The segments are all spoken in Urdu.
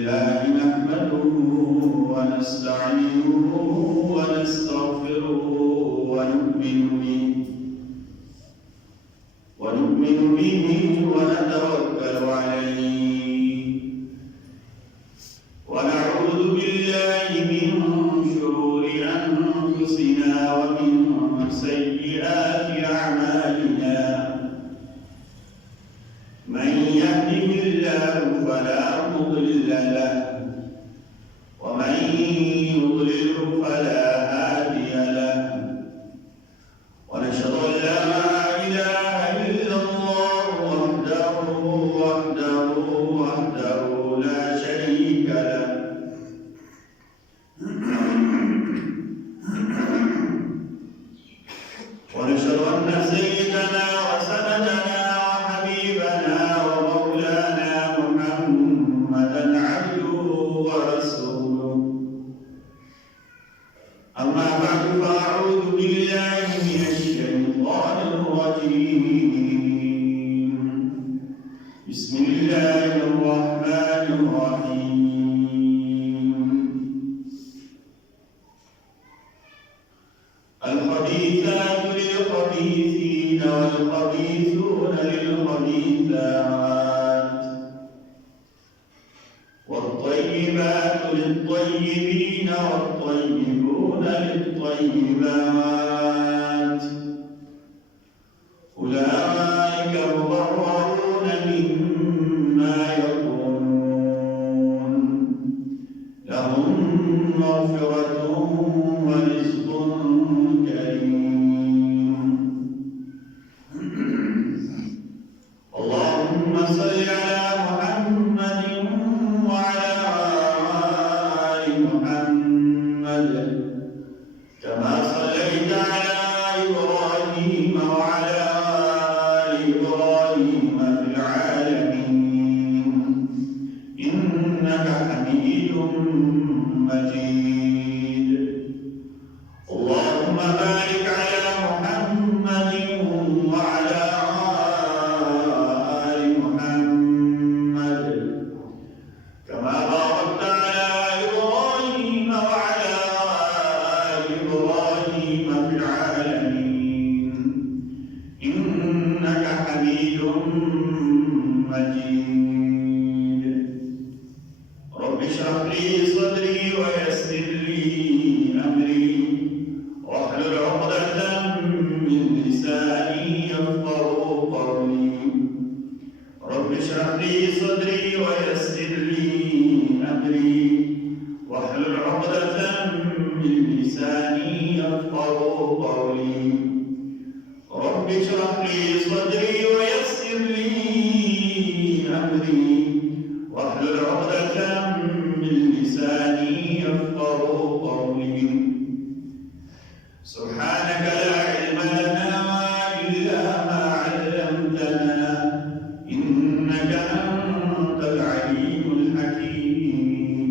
لله نحمده ونستعينه ونستغفره ونؤمن به ونتوكل عليه ونعوذ بالله من شرور أنفسنا ومن سيئات أعمالنا من يهده الله فلا مضل له ومن يضلل فلا هادي له ونشهد أن لا إله إلا الله وحده لا شريك له ونشهد أن سيدنا وسندنا وحبيبنا ومولانا محمدا عبده ورسوله أما بعد فأعوذ بالله من الشيطان الرجيم بسم الله الرحمن الرحيم الخبيثات للخبيثين والخبيثون للخبيثات والطيبات للطيبين والطيبون للطيبات أولئك مبرؤون مما يقولون لهم مغفرة ورزق كريم اللهم صل على محمد وعلى آل محمد كما صليت على إبراهيم وعلى آل إبراهيم في العالمين إنك حميد مجيد اللهم بارك على محمد وعلى آل محمد كما باركت على إبراهيم وعلى آل إبراهيم في العالمين إنك حميد مجيد رب اشرح لي صدري ويسر لي أمري واحلل عقدة من لساني يفقهوا قولي رب اشرح لي صدري ويسر لي أمري واحلل عقدة من لساني يفقهوا قولي رب اشرح لي صدري ويسر لي أمري واحلل عقدة من لساني يفقهوا قولي سبحانك لا علم لنا إلا ما علمتنا إنك أنت العليم الحكيم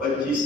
25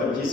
25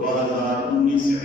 2019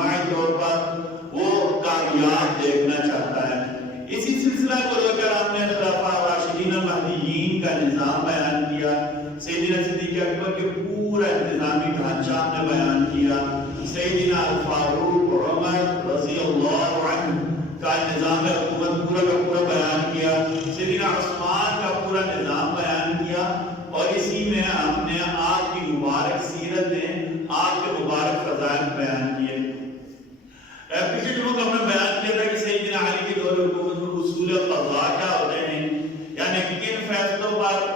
اجتماعی طور پر وہ کامیاب دیکھنا چاہتا ہے۔ اسی سلسلہ کو لے کر ہم نے خلفاء راشدین مہدیین کا نظام بیان کیا، سیدنا صدیق اکبر کے پورا انتظامی ڈھانچہ ہم نے بیان کیا، سیدنا الفاروق عمر رضی اللہ عنہ کا نظام حکومت پورا کا پورا بیان کیا، سیدنا عثمان کا پورا نظام بیان کیا، اور اسی میں ہم نے آپ کی مبارک سیرتیں، آپ کے مبارک فضائل بیان کیے۔ پچھلے جمعہ کو ہم نے بیان کیا تھا کہ سیدنا علی کے دور حکومت میں اصول قضاء کیا ہوتے ہیں، یعنی کن فیصلوں پر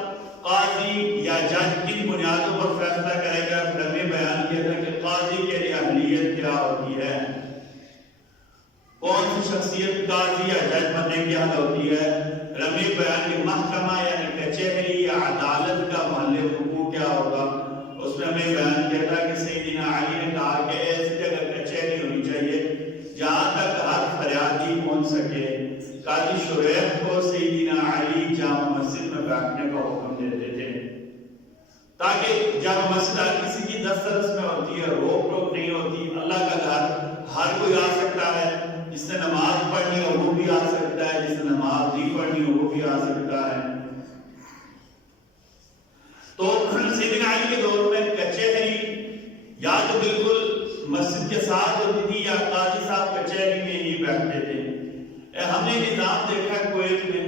قاضی یا جج کن بنیادوں پر فیصلہ کرے گا۔ پھر ہمیں بیان کیا تھا کہ قاضی کے لیے اہلیت کیا ہوتی ہے، کون سی شخصیت قاضی یا جج بننے کی حق ہوتی ہے۔ پھر ہمیں بیان کہ محکمہ یعنی کچہری یا عدالت کا محل حقوق کیا ہوگا۔ اس میں ہمیں بیان کیا تھا کہ سیدنا علی نے کہا کہ ایسی جگہ کچہری ہونی چاہیے جہاں تک ہر فریادی پہنچ سکے۔ قاضی شریف کو سیدنا علی جامع مسجد میں بیٹھنے کا حکم دیتے تھے، تاکہ جامع مسجد ہر کسی کی دسترس میں ہوتی ہے، روک ٹوک نہیں ہوتی، اللہ کا گھر ہر کوئی آ سکتا ہے، جس نے نماز پڑھنی ہو وہ بھی آ سکتا ہے، جس نے نماز نہیں پڑھنی ہو وہ بھی آ سکتا ہے۔ تو سیدنا علی کے دور میں کچہری یا تو بالکل مسجد کے ساتھ ہوتی تھی یا قاضی صاحب کچہری میں ہی بیٹھتے تھے۔ ہم نے نظام دیکھا کویت میں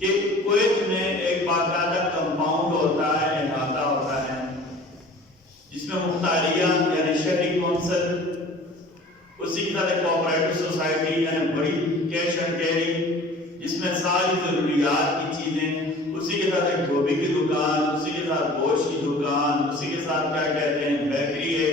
کہ کویت میں ایک باقاعدہ کمپاؤنڈ ہوتا ہے، احاطہ ہوتا ہے، جس میں مختاریہ یعنی شہری کونسل، اسی کے ساتھ ایک کوآپریٹو سوسائٹی یعنی بڑی کیش اینڈ کیری جس میں ساری ضروریات کی چیزیں، اسی کے ساتھ ایک دھوبی کی دکان، اسی کے ساتھ گوشت کی دکان، اسی کے ساتھ کیا کہتے ہیں بیکری ہے،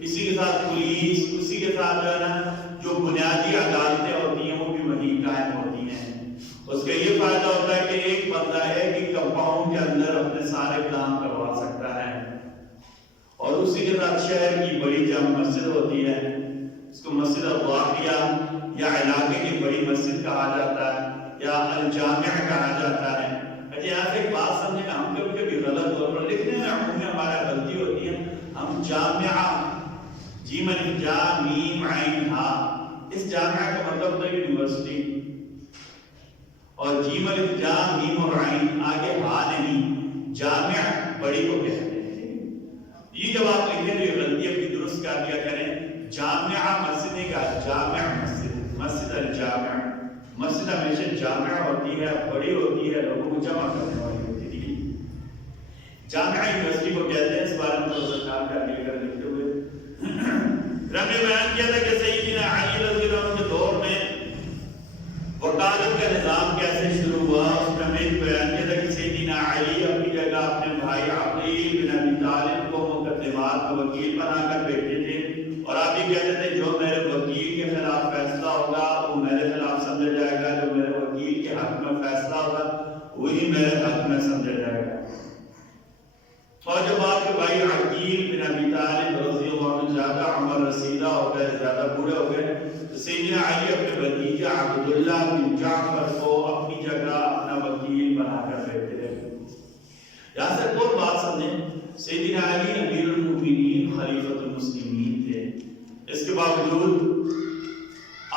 اسی کے ساتھ پولیس، اسی کے ساتھ جو ہے نا جو بنیادی عدالتیں ہوتی ہیں وہ بھی وہیں قائم ہوتی ہیں۔ اس کا یہ فائدہ ہوتا ہے کہ ایک بندہ ہے کہ کمپاؤنڈ کے اندر اپنے سارے کام کروا سکتا ہے، اور اسی کے ساتھ شہر کی بڑی جامع مسجد ہوتی ہے، اس کو مسجد الواقعہ یا علاقے کی بڑی مسجد کہا جاتا ہے یا الجامع کہا جاتا ہے۔ اچھا یہاں سے ایک بات سمجھیں، ہم کبھی کبھی غلط طور پر لکھنے میں عمومی ہمارا غلطی ہوتی ہے، ہم جامعہ جیم الف جا میم عین ہا، اس جامعہ کا مطلب ہوتا ہے یونیورسٹی، اور جیم الف جا میم اور عین آگے ہا نہیں، جامع بڑی کو کہتے ہیں۔ یہ جب آپ لکھیں تو یہ غلطی اپنی درست کر دیا کریں، جامعہ مسجد کا جامع مسجد، مسجد الجامع، مسجد ہمیشہ جامع ہوتی ہے، بڑی ہوتی ہے، لوگوں کو جمع کرنے والی ہوتی ہے۔ جامعہ یونیورسٹی کو کہتے ہیں، اس بارے میں تھوڑا سا خیال کر لیا کر لکھتے ہوئے۔ رب نے بیان کیا تھا کہ سیدنا علی رضی اللہ عنہ کے دور میں وکالت کا نظام کیسے شروع ہوا۔ اس میں ہمیں بیان کیا تھا کہ سیدنا علی اپنی جگہ اپنے بھائی عقیل بن ابی طالب کو مقدمات میں وکیل بنا کر بھیجتے تھے، اور آپ یہ کہتے تھے جو میرے وکیل کے خلاف فیصلہ ہوگا وہ میرے خلاف سمجھا جائے گا، جو میرے وکیل کے حق میں فیصلہ ہوگا وہی میرے حق میں سمجھا جائے گا۔ اور جب آپ کے بھائی عقیل بن ابی طالب رضی اللہ عنہ زیادہ عمر رسیدہ ہو گئے، زیادہ بوڑھے ہو گئے، تو سیدنا علی اپنے بھتیجا عبداللہ بن جعفر کو اپنی جگہ اپنا وکیل بنا کر بھیجتے تھے۔ یہاں سے ایک اور بات سمجھیں، سیدنا علی امیر المؤمنین خلیفۃ المسلمین تھے، اس کے باوجود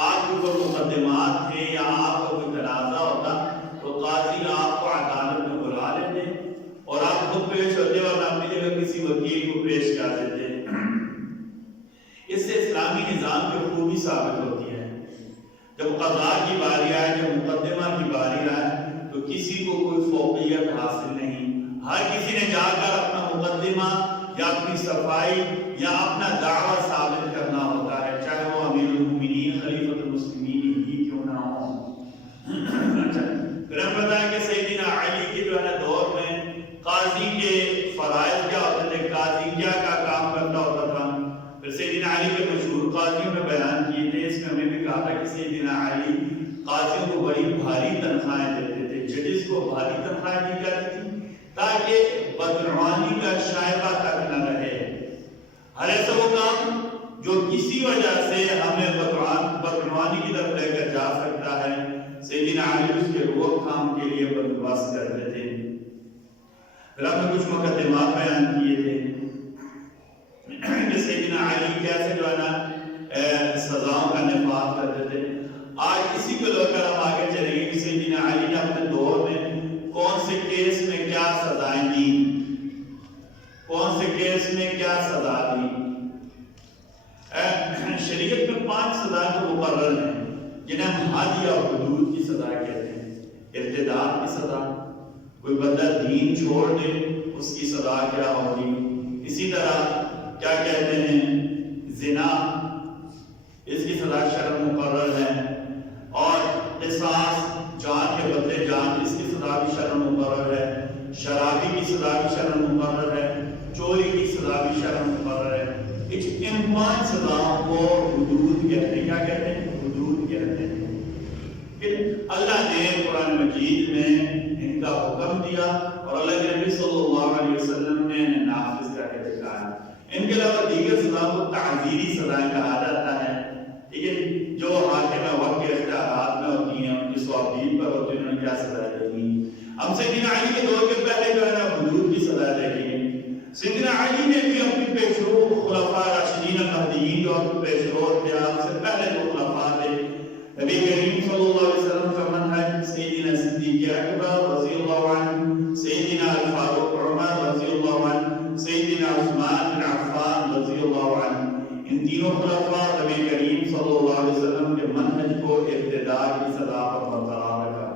آپ کو کوئی مقدمات تھے یا آپ کو کوئی تنازع ہوتا تو قاضی آپ کو عدالت میں بلا لیتے اور آپ خود پیش ہوتے اور اپنی جگہ کسی وکیل کو پیش کر دیتے۔ اس سے اسلامی نظام کی خوبی ثابت ہوتی ہے، جب قضاء کی باری آئے، جب مقدمہ کی باری آئے تو کسی کو کوئی فوقیت حاصل نہیں، ہر کسی نے جا کر اپنا مقدمہ یا اپنی صفائی یا اپنا دعویٰ ثابت کرنا ہوتا ہے، چاہے وہ امیر المؤمنین خلیفۃ المسلمین ہی کیوں نہ ہو۔ پھر ہم بتائیں کہ سیدنا علی کے جو ہے دور میں قاضی کے فرائض کیا ہوتے تھے، قاضی کیا کام کرتا ہوتا تھا۔ پھر سیدنا علی کے مشہور قاضیوں میں بیان کیے تھے، اس میں ہمیں بھی کہا تھا کہ سیدنا علی قاضیوں کو بڑی بھاری تنخواہیں دیتے تھے، ججز کو بھاری تنخواہیں دی جاتی تھی تاکہ بدعنوانی کا شائبہ تک نہ رہے۔ ہر ایسا وہ کام جو کسی وجہ سے ہمیں بدعنوانی کی طرف لے کر جا سکتا ہے، سیدنا علی اس کے روک تھام کے لیے بندوبست کرتے تھے۔ پھر ہم نے کچھ مقدمات بیان کیے تھے کہ سیدنا علی کیسے جو ہے نا سزاؤں کا نفاذ کرتے تھے. آج اسی کو لے کر ہم آگے چلیں گے کہ سیدنا علی نے اپنے دور میں کون سے کیس میں کیا سزائیں دی, کون سے کیس میں کیا سزا دی. شریعت میں 5 سزائیں تو مقرر ہیں جنہیں ہم حد یا حدود کی سزا کہتے ہیں. ارتداد کی سزا, کوئی بندہ دین چھوڑ دے اس کی سزا کیا ہوگی. اسی طرح کیا کہتے ہیں زنا, اس کی سزا شرع مقرر ہے. اور قصاص, جان کے بدلے جان, اس کی سزا بھی شرع مقرر ہے. شرابی کی سزا بھی شرع مقرر ہے. چوری کی سزا بھی شرع مقرر ہے. ان 5 سزاؤں کو حدود کہتے ہیں. کیا کہتے ہیں؟ حدود کہتے ہیں. اللہ نے قرآن مجید میں ان کا حکم دیا اور اللہ کے نبی صلی اللہ علیہ وسلم نے نافذ کر کے دکھایا. ان کے علاوہ دیگر سزا کو تعزیری سزائیں کہا جاتا ہے. ٹھیک ہے, جو حاکم وقت کے اختیارات میں ہوتی ہیں, ان کی صوابین پر ہوتی ہیں, انہوں نے کیا سزا دی. ہم سیدنا علی کے دور کے پہلے جو ہے نا حدود کی سزا دیکھیں گے. سیدنا علی نے بھی اپنی پیشرو خلفاء راشدین المہدیین جو اپنے پیشرو تھے, آپ سے پہلے جو خلفاء تھے, نبی کریم صلی اللہ علیہ وسلم کا منہج سیدنا صدیق اکبر رضی اللہ عنہ, سیدنا الفاروق عمر رضی اللہ عنہ, سیدنا عثمان بن عفان رضی اللہ عنہ, ان تینوں خلفاء نبی کریم صلی اللہ علیہ وسلم کے منہج کو ارتداد کی سزا پر برقرار رکھا.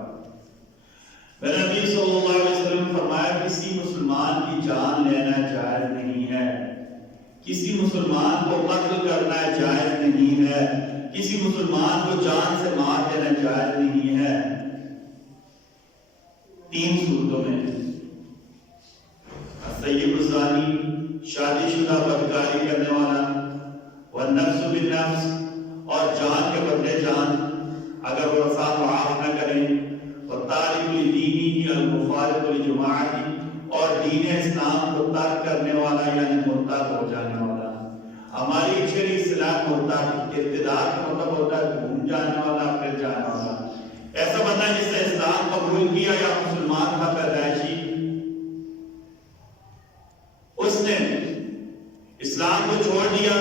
نبی صلی اللہ علیہ وسلم فرمایا کسی مسلمان کی جان لینا جائز نہیں ہے, کسی مسلمان کو قتل کرنا جائز نہیں ہے, کسی مسلمان کو جان سے مار دینا جائز نہیں ہے. 3 صورتوں میں, السیب الزانی, شادی شدہ بدکاری کرنے والا, والنفس بالنفس, اور جان کے بدلے جان اگر وہ رفع معاف نہ کریں, والتارک لدینہ المفارق لجماعتہ, اور دین اسلام کو ترک کرنے والا یعنی مرتد ہو جانے والا. ہماری شرعی اصطلاح مرتد, ارتداد کا مطلب ہوتا ہے گھوم جانے والا, پھر جانے والا. ایسا بندہ جس نے اسلام قبول کیا یا مسلمان تھا پیدائشی, اس نے اسلام کو چھوڑ دیا,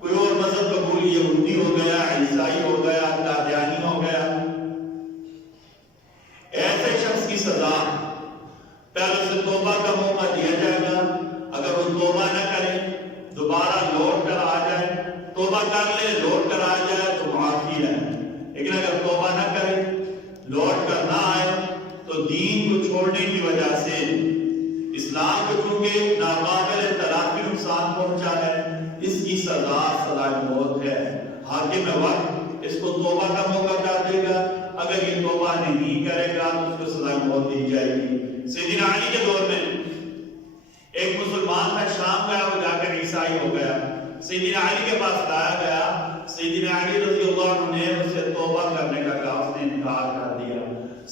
کوئی اور مذہب قبول, یہودی ہو گیا, عیسائی ہو گیا, قادیانی ہو گیا, ایسے شخص کی سزا پہلے اسے توبہ کا موقع دیا جائے گا. اگر وہ توبہ نہ کرے, دوبارہ لوٹ کر آ جائے, توبہ کر لے لوٹ کر آ جائے تو معافی ہے. لیکن اگر توبہ نہ کرے, لوٹ کر نہ آئے, تو دین کو چھوڑنے کی وجہ سے اسلام کو چونکہ ناقابل تلافی نقصان پہنچا ہے, اس کی سزا موت ہے. حاکم وقت اس کو توبہ کا موقع کر دے گا, اگر یہ توبہ نہیں کرے گا تو اس کو سزا موت دی جائے گی. سیدنا علی کے دور میں ایک مسلمان تھا, شام گیا, وہ جا کر عیسائی ہو گیا, سیدنا علی کے پاس لایا گیا. سیدنا علی رضی اللہ عنہ نے اسے توبہ کرنے کا کہا, اس نے انکار کر دیا.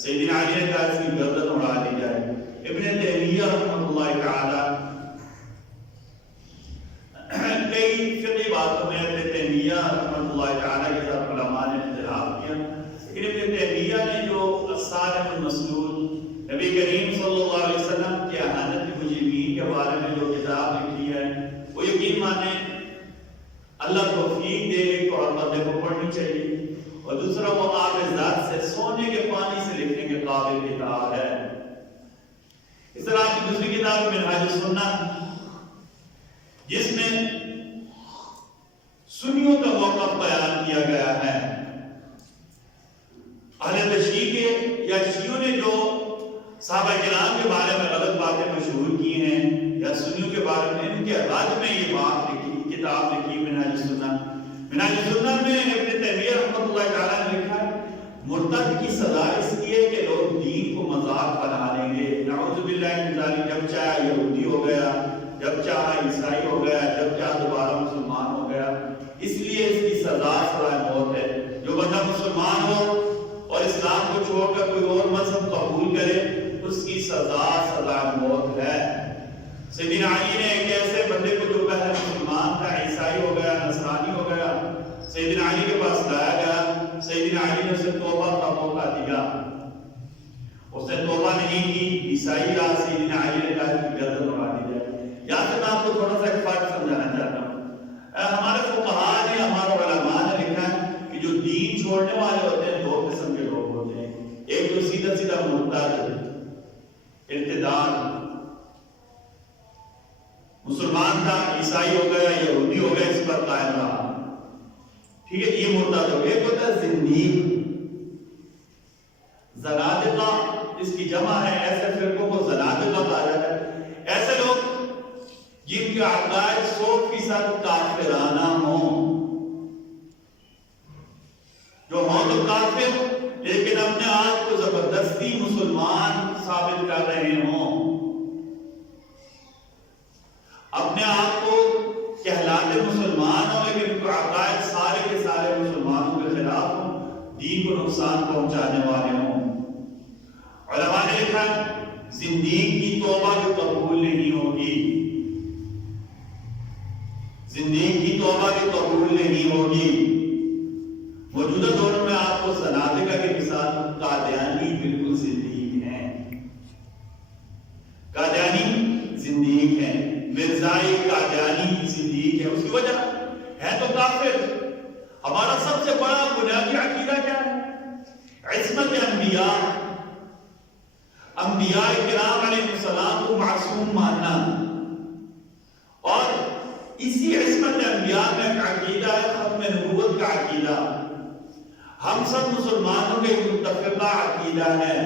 سیدنا علی نے کہا اس کی گردن اڑا دی جائے. ابن تیمیہ رحمۃ اللہ تعالی کئی فقہی باتوں میں ابن تیمیہ رحمۃ اللہ تعالی کے ساتھ علماء نے اختلاف کیا, لیکن ابن تیمیہ نے جو الصارم المسلول نبی کریم صلی اللہ علیہ وسلم کی احانت مجرمین کے بارے میں جو کتاب لکھی ہے, وہ یقین مانے اللہ توفیق دے کہ اور بندے کو پڑھنی چاہیے, اور دوسرا وہ آب ذات سے سونے کے پانی سے لکھنے کے قابل کتاب ہے. اس طرح کی دوسری کتاب منہاج السنہ, جس میں سنیوں کا موقف بیان کیا گیا ہے. اہل تشیع کے یا شیعوں نے جو صحابہ کرام کے بارے میں غلط باتیں مشہور کی ہیں یا سنیوں کے بارے میں, ان کے رد میں یہ بات لکھی, کتاب لکھی منہاج السنہ. منہاج السنہ میں ابن تیمیہ رحمۃ اللہ تعالیٰ نے لکھا ہے مرتد کی سزا اس لیے کہ لوگ دین کو مذاق بنا لیں گے. نعوذ باللہ من ذالک, جب چاہے یہودی ہو گیا, جب چاہے عیسائی ہو گیا, جب چاہے دوبارہ مسلمان ہو گیا, اس لیے اس کی سزا موت ہے. جو بندہ مسلمان ہو اور اسلام کو چھوڑ کر کوئی اور مذہب قبول کرے, اس کی سزا موت ہے. سیدنا علی نے ایک ایسے بندے کو جو پہلے مسلمان تھا, عیسائی ہو گیا, نصرانی ہو گیا, سیدنا علی کے پاس لایا گیا. سیدنا علی نے اسے توبہ کا موقع دیا, اس نے توبہ نہیں کی, عیسائی رہا. سیدنا علی نے کہا کہ گردن اڑا دی جائے. یہاں سے میں آپ کو تھوڑا سا ایک فرق سمجھانا چاہتا ہوں. ہمارے فقہاء نے, ہمارے ارتداد، مسلمان تھا، عیسائی ہو گیا، یہودی ہو گیا، اس پر قائم رہا، ٹھیک ہے، یہ مرتد ہو گیا۔ ایک ہوتا ہے زندیق، زنادقہ اس کی جمع ہے، ایسے فرقوں کو زنادقہ کہا جاتا ہے، ایسے لوگ جن کے عقائد 100% کافرانہ ہوں، جو ہوں تو کافر لیکن اپنے آپ کو زبردستی مسلمان ثابت کر رہے ہوں، اپنے آپ کو کہلاتے مسلمان ہوں لیکن عقائد سارے کے سارے مسلمانوں کے خلاف ہوں، دین کو نقصان پہنچانے والے ہوں۔ علماء نے لکھا زندیق کی توبہ بھی قبول نہیں ہوگی، زندیق کی توبہ بھی قبول نہیں ہوگی۔ موجودہ دور میں آپ کو زنادقہ کے مثال قادیانی بالکل زندیق ہیں، قادیانی زندیق ہیں، مرزائی قادیانی زندیق ہے، اس کی وجہ ہے تو کافر۔ ہمارا سب سے بڑا بنیادی عقیدہ کیا ہے؟ عصمت انبیاء، انبیاء کرام علیہ السلام کو معصوم ماننا، اور اسی عصمت انبیاء میں ایک عقیدہ ہے ختم نبوت کا عقیدہ۔ ہم سب مسلمانوں کے متفقہ عقیدہ ہے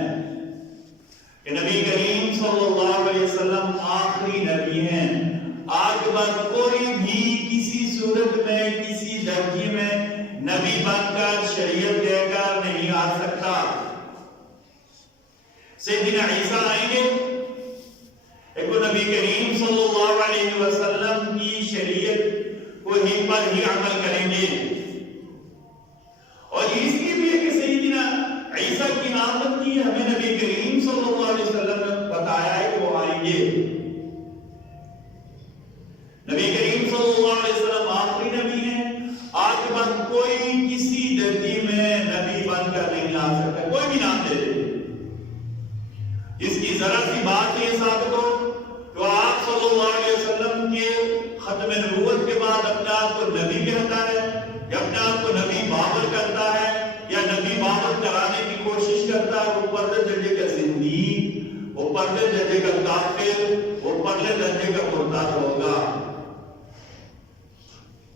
کہ نبی کریم صلی اللہ علیہ وسلم آخری نبی ہیں، آج کے بعد کوئی بھی کسی صورت میں کسی درجے میں نبی بن کر شریعت دے کر نہیں آ سکتا۔ سیدنا عیسیٰ آئیں گے، ایک وہ نبی کریم صلی اللہ علیہ وسلم کی شریعت کو ہی پر ہی عمل کریں گے، اور اس لیے بھی ہے کہ سیدنا عیسیٰ کی آمد کی ہمیں نبی کریم صلی اللہ علیہ وسلم نے بتایا ہے کہ وہ آئیں گے۔ نبی کریم صلی اللہ علیہ وسلم آخری نبی ہیں، آج کے بعد کوئی کسی درجے میں نبی بن کر نہیں آ سکتا، کوئی بھی نام دے دے۔ اس کی ذرا سی بات یہ ثابت ہو کہ آپ صلی اللہ علیہ وسلم کے ختم نبوت کے بعد اپنے آپ کو نبی کہتا ہے، یا اپنے آپ کو نبی بابر کرتا ہے، یا نبی بابر کرانے کی کوشش کرتا ہے، وہ پردے درجے کا زندیق، وہ پردے درجے کا کافر، وہ پردے درجے کا مرتد ہوگا۔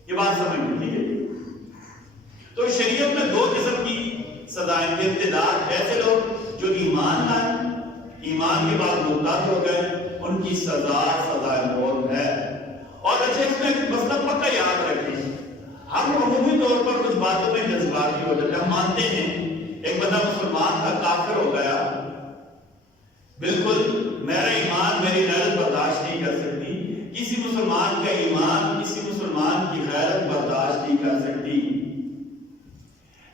یہ بات سمجھ ٹھیک ہے؟ تو شریعت میں دو قسم کی سزائیں، ارتداد، ایسے لوگ جو ایمان لائے، ایمان کے بعد مرتد ہو گئے، ان کی سزائے موت ہے۔ اور اچھا اس میں ایک مسئلہ پکا یاد رکھیں، ہم عمومی طور پر کچھ باتوں میں جذباتی ہو جاتے ہیں، ہم مانتے ہیں ایک بندہ مسلمان تھا، کافر ہو گیا، بالکل میرا ایمان میری غیرت برداشت نہیں کر سکتی، کسی مسلمان کا ایمان کسی مسلمان کی غیرت برداشت نہیں کر سکتی۔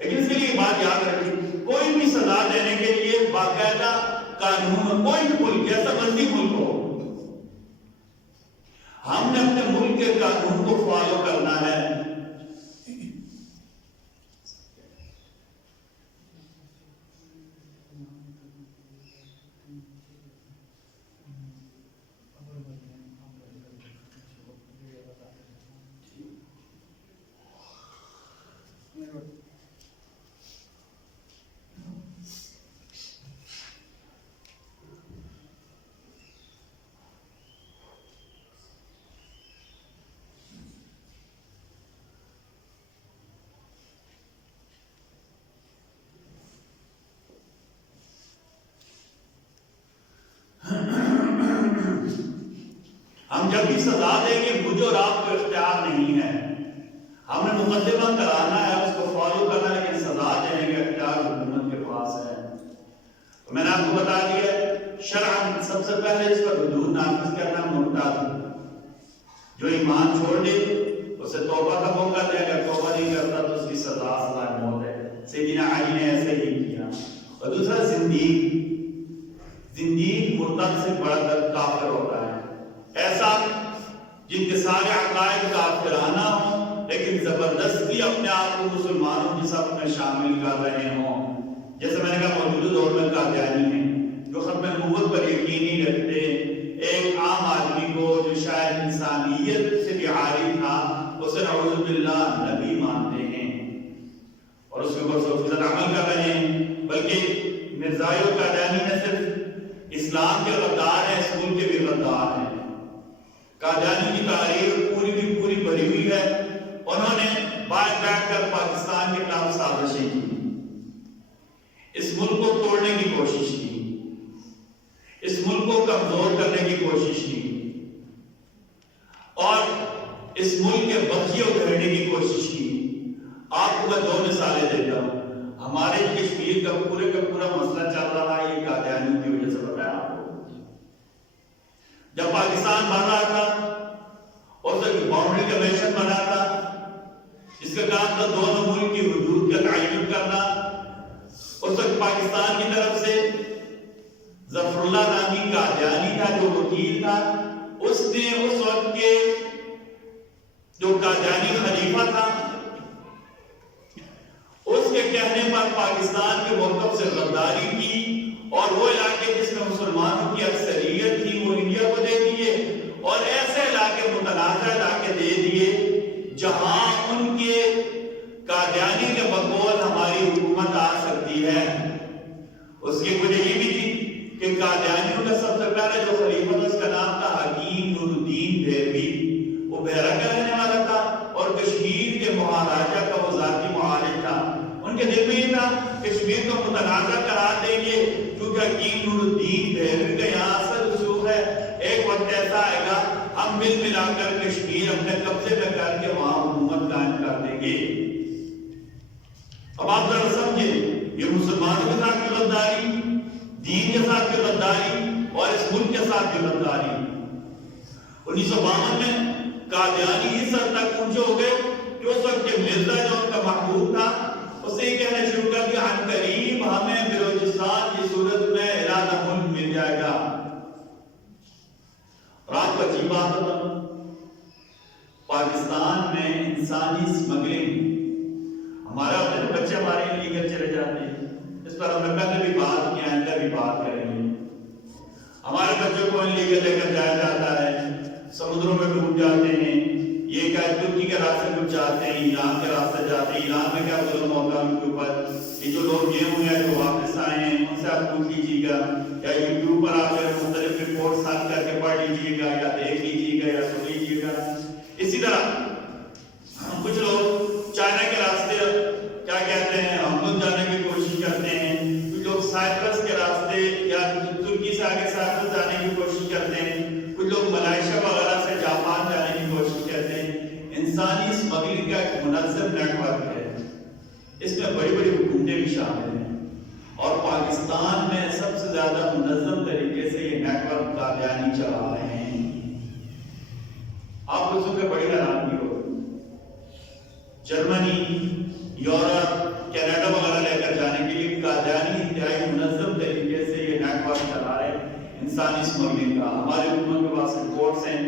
لیکن اس کے لیے بات یاد رکھیں، کوئی بھی سزا دینے کے لیے باقاعدہ قانون، کوئی بھی ملک جیسا مرضی ملک ہو، ہم نے اپنے ملک کے قانون کو فالو کرنا ہے۔ ہم جب بھی سزا دیں گے مجھے اور آپ کو اختیار نہیں ہے، ہم نے مقدمہ کرانا ہے، اس کو فالو کرنا ہے، لیکن سزا دینے کا اختیار حکومت کے پاس ہے۔ تو میں نے آپ کو بتا دیا شرعاً سب سے پہلے اس پر حدود نافذ کرنا مرتد، جو ایمان چھوڑ دے اسے توبہ کا موقع دے، اگر توبہ نہیں کرتا تو اس کی سزا موت ہے۔ سیدنا علی نے ایسے ہی کیا۔ اور دوسرا زندیق مرتد سے بڑھ کر کافر ہوتا ہے، ایسا جن کے سارے عقائد کافرانہ ہوں لیکن زبردستی اپنے آپ کو مسلمانوں کی صف میں شامل کر رہے ہوں، جیسے میں نے کہا موجودہ دور میں قادیانی ہیں جو ختم نبوت پر یقین نہیں رکھتے، ایک عام آدمی کو جو شاید انسانیت سے بھی عاری تھا اسے نعوذ باللہ نبی مانتے ہیں اور اس کے اوپر 100% عمل کر رہے ہیں، بلکہ مرزائی و قادیانی نے صرف اسلام کے غدار ہیں، اس ملک کے بھی غدار ہیں۔ قادیانی کی تاریخ پوری کی پوری بھری ہوئی ہے۔ انہوں نے بیٹھ کر پاکستان کے خلاف سازشیں کی، اس ملک کو توڑنے کی کوشش کی، اس ملک کو کمزور کرنے کی کوشش کی، اور اس ملک کے بقیے ادھیڑنے کی کوشش کی۔ آپ کو میں دو مثالیں دیتا ہوں۔ ہمارے کشمیر کا پورا مسئلہ چل رہا ہے یہ قادیانیوں کی وجہ سے بتایا آپ کو۔ جب پاکستان بن رہا تھا اور باؤنڈری کمیشن بنا تھا، جس کا کام تھا دونوں ملک کی حدود کا تعین کرنا، اس وقت پاکستان کی طرف سے ظفر اللہ نامی قادیانی تھا جو وکیل تھا، اس نے اس وقت کے جو قادیانی خلیفہ تھا اس کے کہنے پر پاکستان کے موقف سے غداری کی، اور وہ علاقے جس میں مسلمانوں کی اکثریت تھی وہ انڈیا کو دے دیے، اور ایسے علاقے متنازع علاقے دے دیے جہاں ان کے قادیانی کے بقول ہماری حکومت آ سکتی ہے۔ اس کی وجہ یہ بھی تھی کہ قادیانیوں کا سب سے پہلا جو خلیفہ تھا اس کا نام تھا حکیم نور الدین بہروی، وہ بحرہ کا رہنے والا تھا اور کشمیر کے مہاراجہ کا وہ ذاتی معالج تھا۔ ان کے دل میں یہ تھا کشمیر کو متنازع قرار دیں گے، کیونکہ حکیم نور الدین بہروی کا یہاں اثر رسوخ ہے، ایک وقت ایسا آئے گا ہم مل ملا کر کشمیر اپنے قبضے میں کر کے وہاں حکومت قائم کر دیں گے۔ اب آپ ذرا سمجھیں، یہ مسلمانوں کے ساتھ کی غداری، دین کے ساتھ کی غداری اور اس ملک کے ساتھ کی غداری۔ 1952 میں قادیانی اس حد تک پہنچے ہو گئے کہ اس وقت کے مرزا جو ان کا محبوب تھا اسے یہ کہنا شروع کر دیا عن قریب ہمیں بلوچستان کی صورت میں ارادہ ملک مل جائے گا۔ اور آپ کو عجیب بات بتا، پاکستان میں انسانی اسمگلنگ، ہمارا اپنے بچے ہمارے انلیگل چلے جاتے ہیں، اس پر ہم نے پہلے بھی بات کی، آئندہ بھی بات کریں گے۔ ہمارے بچوں کو انلیگل لے کر جایا جاتا ہے، سمندروں میں ڈوب جاتے ہیں، یہ کیا ترکی کے راستے کچھ جاتے ہیں، ایران کے راستے جاتے ہیں، ایران میں کیا ظلم ہوگا ان کے اوپر۔ یہ جو لوگ گئے ہوئے ہیں جو واپس آئے ہیں ان سے آپ پوچھ لیجیے گا، یا یوٹیوب پر آپ مختلف رپورٹ سرچ کر کے پڑھ لیجیے گا یا دیکھ لیجیے گا یا سن لیجیے گا۔ اسی طرح کچھ لوگ چائنا کے راستے کیا کہتے ہیں ہم جانے کی کوشش کرتے ہیں، کچھ لوگ سائپرس کے راستے یا ترکی سے آگے سائپرس جانے کی کوشش کرتے ہیں، کچھ لوگ ملائیشیا وغیرہ سے جاپان جانے کی کوشش کرتے ہیں۔ انسانی اسمگلنگ کا ایک منظم نیٹ ورک ہے، اس میں بڑی بڑی حکومتیں بھی شامل ہیں، اور پاکستان میں سب سے زیادہ منظم طریقے سے یہ نیٹ ورک قادیانی چلا رہے ہیں۔ آپ کو سن کے بڑی حیرانگی ہوگی، جرمنی، یورپ، کینیڈا وغیرہ لے کر جانے کے لیے قادیانی انتہائی منظم طریقے سے یہ نیٹ ورک چلا رہے ہیں انسانی اسمگلنگ کا۔ ہماری حکومت کے پاس رپورٹس ہیں،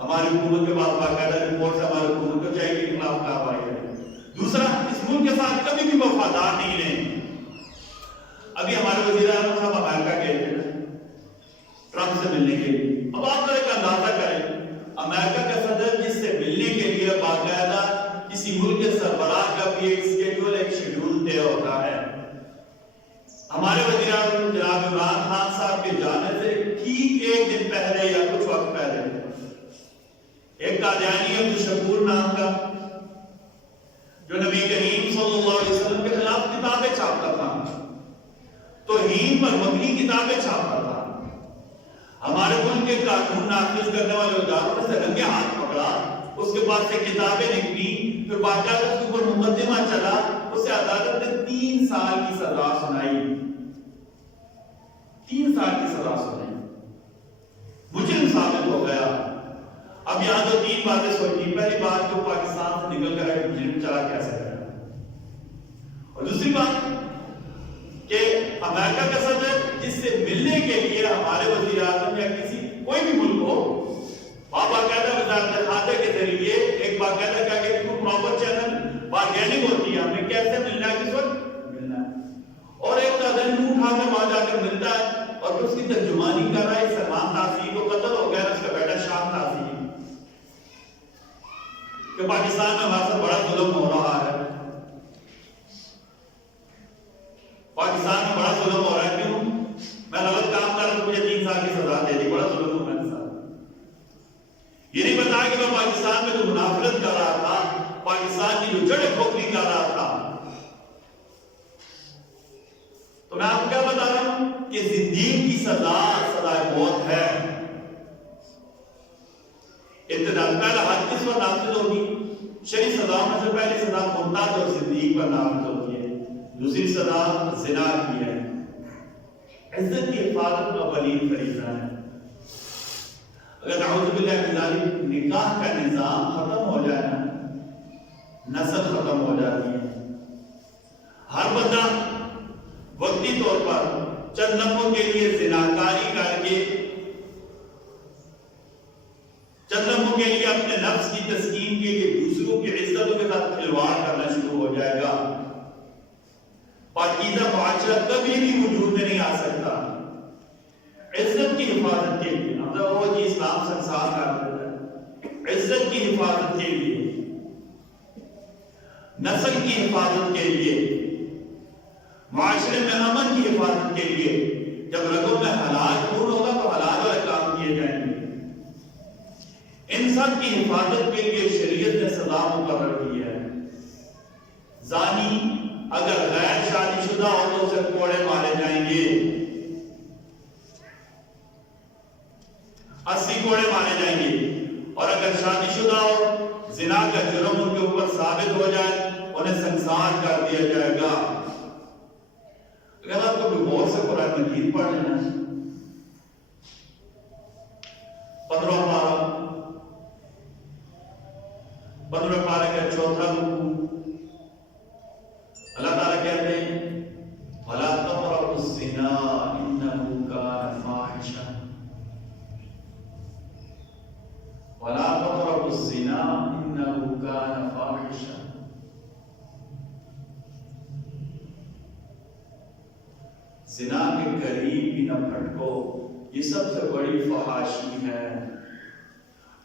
ہماری حکومت کے پاس باقاعدہ رپورٹس، ہماری حکومت کو چاہیے کہ خلاف کارروائی کرے۔ دوسرا، اس ملک کے ساتھ کبھی بھی وفادار نہیں رہے۔ ابھی ہمارے وزیر اعظم صاحب امریکہ گئے تھے ٹرمپ سے ملنے کے لیے۔ اب آپ ایک اندازہ کریں، امریکہ کا صدر جس سے ملنے کے لیے باقاعدہ کسی ملک کے سربراہ کا بھی ایک شیڈول طے ہوتا ہے۔ ہمارے وزیر اعظم جناب عمران خان صاحب کے جانے سے ٹھیک ایک دن پہلے یا کچھ وقت پہلے ایک قادیانی عبدالشکور نام کا جو نبی کریم صلی اللہ علیہ وسلم کے خلاف کتابیں چھاپتا تھا، توہین پر مبنی کتابیں چھاپتا تھا، ہمارے ملک کے قانون نافذ کرنے والے اداروں سے رنگے ہاتھ پکڑا، اس کے بعد سے کتابیں نکلی، پھر باقاعدہ اس کے اوپر مقدمہ چلا، اسے عدالت نے 3 سال کی سزا سنائی، 3 سال کی سزا سنائی، مجرم ثابت ہو گیا۔ اب یہاں تو 3 باتیں سوچی، پہلی بات جو پاکستان سے نکل کر ایک مجرم چلا کیسے گیا، اور دوسری بات کہ امریکہ کا صدر جس سے ملنے کے لیے ہمارے وزیر اعظم یا کسی کوئی بھی ملک ہو، آپ باقاعدہ وزارت خارجہ کے ذریعے ایک باقاعدہ کیا کہ پراپر چینل بارگیننگ ہوتی ہے، ہمیں کیسے ملنا ہے، کس وقت ملنا ہے، اور ایک قدم اٹھا کر وہاں جا کر ملتا ہے اور اس کی ترجمانی کر رہا ہے۔ سلمان تاثیر کو قتل ہو گیا، اس کا بیٹا شام تاثیر، کہ پاکستان میں ہمارے ساتھ بڑا ظلم ہو رہا ہے، پاکستان میں بڑا ظلم ہو رہا ہے، کیوں؟ میں غلط کام کر رہا ہوں، جو جڑیں کھوکھلی کر رہا تھا. تو میں آپ کو کیا بتا رہا ہوں کہ زندگی کی سزائے موت ہے. ابتدا پہلا حد کس پر نافذ ہوگی؟ شرعی سزاؤں میں سے پہلی سزا مرتد اور زندگی پر نافذ ہوتی ہے. دوسری سزا زنا کی ہے. عزت کی حفاظت کا اولین فریضہ ہے. اگر نعوذ باللہ من ذالک نکاح کا نظام ختم ہو جائے نا، نسل ختم ہو جاتی ہے. ہر بندہ وقتی طور پر چند لمحوں کے لیے زناکاری کر کے، چند لمحوں کے لیے اپنے نفس کی تسکین کے لیے دوسروں کی عزتوں کے ساتھ کھلواڑ کرنا شروع ہو جائے گا. پاکیزہ معاشرہ کبھی بھی وجود میں نہیں آ سکتا. عزت کی حفاظت کے لیے مطلب وہ جی اسلام سنسار کر دیتا ہے. عزت کی حفاظت کے لیے، نسل کی حفاظت کے لیے، معاشرے میں امن کی حفاظت کے لیے جب رگوں میں حلال خون ہوگا تو حلال والے کام کیے جائیں گے. ان سب کی حفاظت کے لیے شریعت نے سزا مقرر کی ہے. زانی اگر غیر شادی شدہ ہو تو اسے کوڑے مارے جائیں گے، 80 کوڑے مارے جائیں گے. اور اگر شادی شدہ ہو، زنا کا جرم ان کے اوپر ثابت ہو جائے، انہیں سنسار کر دیا جائے گا. اگر آپ کو بھی غور سے قرآن مجید پڑھ لینا، 15 پارے کا 4 رکوع، اللہ تعالیٰ کہتے ہیں وَلَا تَقْرَبُوا الزِّنَا إِنَّهُ كَانَ فَاحِشَةً. وَلَا تَقْرَبُوا الزِّنَا إِنَّهُ كَانَ فَاحِشَةً. زنا کے قریب بھی نہ پھٹکو، یہ سب سے بڑی فحاشی ہے.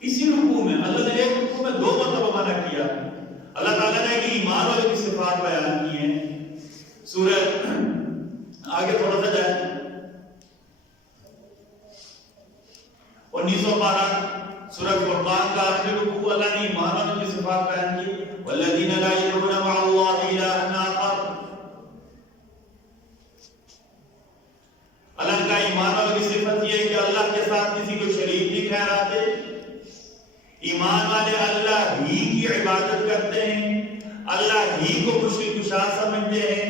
اسی رکوع میں اللہ نے ایک رکوع میں 2 مرتبہ منع کیا. اللہ تعالیٰ نے کہ ایمان والے کی صفات بیان کی ہیں. سورہ آگے تھوڑا سا جائے 19 پارہ سورہ فرقان کا آخری رکوع، اللہ نے ایمان والوں کی صفات بیان کی. والذین لا یدعون مع اللہ الہا آخر. اللہ کا ایمان والوں کی صفت یہ ہے کہ اللہ کے ساتھ کسی کو شریک نہیں ٹھہراتے. ایمان والے اللہ ہی کی عبادت کرتے ہیں، اللہ ہی کو مشکل کشا سمجھتے ہیں،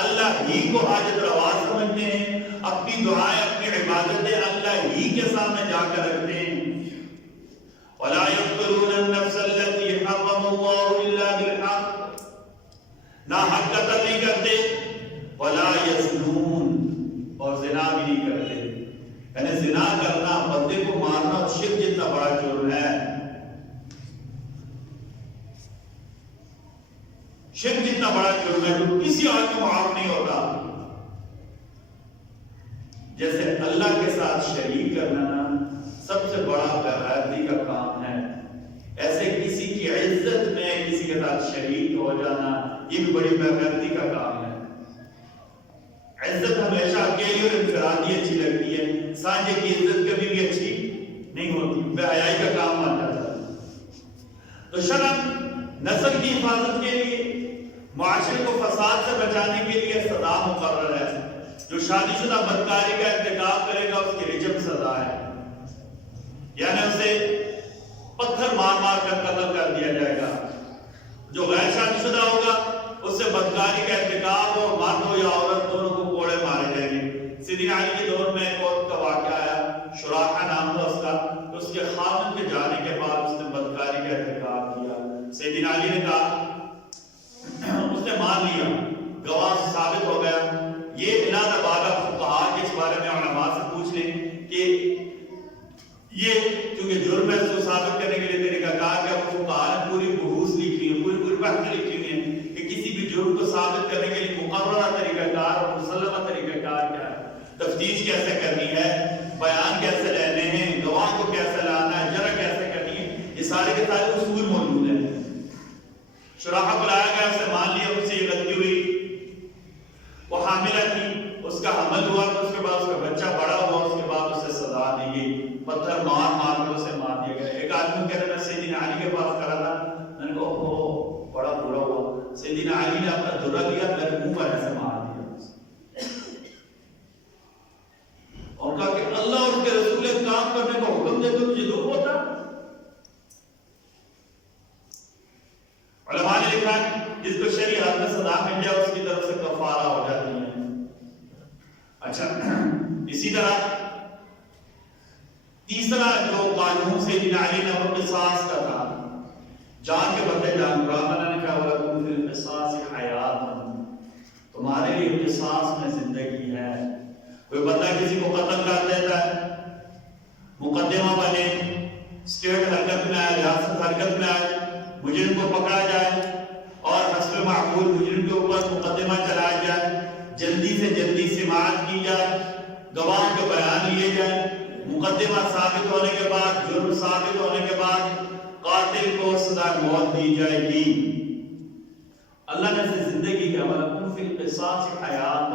اللہ ہی کو حاجت روا سمجھتے ہیں. اپنی دعائیں، اپنی عبادتیں اللہ ہی کے سامنے جا کر رکھتے ہیں. وَلَا يَقْتُلُونَ النَّفْسَ الَّتِي حَرَّمَ اللَّهُ إِلَّا بِالْحَقِّ. نہ حق قتل نہیں کرتے. وَلَا يَزْنُونَ، اور زنا بھی نہیں کرتے. یعنی زنا کرنا، بندے کو مارنا اور شرک جتنا بڑا جرم ہے. شرک جتنا بڑا جرم ہے جو کسی اور کو معاف نہیں ہوتا. جیسے اللہ کے ساتھ شریک کرنا نا سب سے بڑا بغیرتی کا کام ہے، ایسے کسی کی عزت میں کسی کے ساتھ شریک ہو جانا یہ بھی بڑی بغیرتی کا کام ہے. عزت ہمیشہ اکیلی اور انفرادی اچھی لگتی ہے، سانجے کی عزت کبھی بھی اچھی نہیں ہوتی، بے حیائی کا کام مان جاتا ہے. تو شرع نسل کی حفاظت کے لیے، معاشرے کو فساد سے بچانے کے لیے سزا مقرر ہے. جو شادی شدہ بدکاری کا ارتکاب کرے گا اس کی رجم سزا ہے، یعنی اسے پتھر مار مار کر قتل کر دیا جائے گا. جو غیر شادی شدہ ہوگا اس سے بدکاری کا ارتکاب ہو، مرد ہو یا عورت دونوں کو کوڑے مارے جائیں گے. سیدنا علی کے دور میں ایک عورت کا واقعہ آیا، شراحہ نام تھا اس کا. اس کے خاوند کے جانے کے بعد اس نے بدکاری کا ارتکاب کیا. سیدنا علی نے کہا، اس نے مان لیا، گواہ ثابت ہو گیا. یہ الہ بابا فقہا کے اس بارے میں علماء سے پوچھ لیں کہ یہ کیونکہ جرم ہے اس کو ثابت کرنے کے لیے طریقہ کار کیا. فقہا نے پوری بحوث لکھی ہے، پوری بحث لکھی ہوئی ہے کہ کسی بھی جرم کو ثابت کرنے کے لیے مقررہ طریقہ کار اور مسلمہ طریقہ کار کیا ہے، تفتیش کیسے کرنی ہے، بیان کیسے لینے ہیں، گواہ کو کیسے لانا ہے، جرح کیسے کرنی ہے. یہ سارے کے سارے اصول موجود ہیں. شراحہ بلایا گیا، اس نے مان لیا اس سے یہ غلطی ہوئی. وہ حاملہ تھی، اس کا حمل ہوا، تو اس کے بعد اس کا بچہ بڑا ہوا، اس کے بعد اسے سزا دی گئی، پتھر مار مار کر اسے مار دیا گیا. ایک آدمی کہہ رہا میں سیدنا علی کے پاس کھڑا تھا، میں نے کہا اوہ بڑا برا ہوا علماء نے لکھا ہے جس کو شریعت میں سزا مل جائے اس کی طرف سے کفارہ ہو جاتی ہے۔ اچھا، اسی طرح تیسرا جو قانون سیدنا علی نے وہ قصاص کا تھا، جان کے بدلے جان۔ قرآن نے کہا وَلَكُمْ فِي الْقِصَاصِ حَيَاةٌ، تمہارے لیے قصاص میں زندگی ہے۔ کوئی بندہ کسی کو قتل کر دیتا ہے، مقدمہ بنے، اسٹیٹ حرکت میں آئے، ریاست حرکت میں آئے، مجرم کو پکڑا جائے اور حسب معقول مجرم کے اوپر مقدمہ چلایا جائے، جلدی سے جلدی سماعت کی جائے، گواہ کے بیان لیے جائے، مقدمہ ثابت ہونے کے بعد، جرم ثابت ہونے کے بعد قاتل کو سزا موت دی جائے گی۔ اللہ نے سے زندگی کا وَلَكُمْ فِي الْقِصَاصِ حَيَاةٌ۔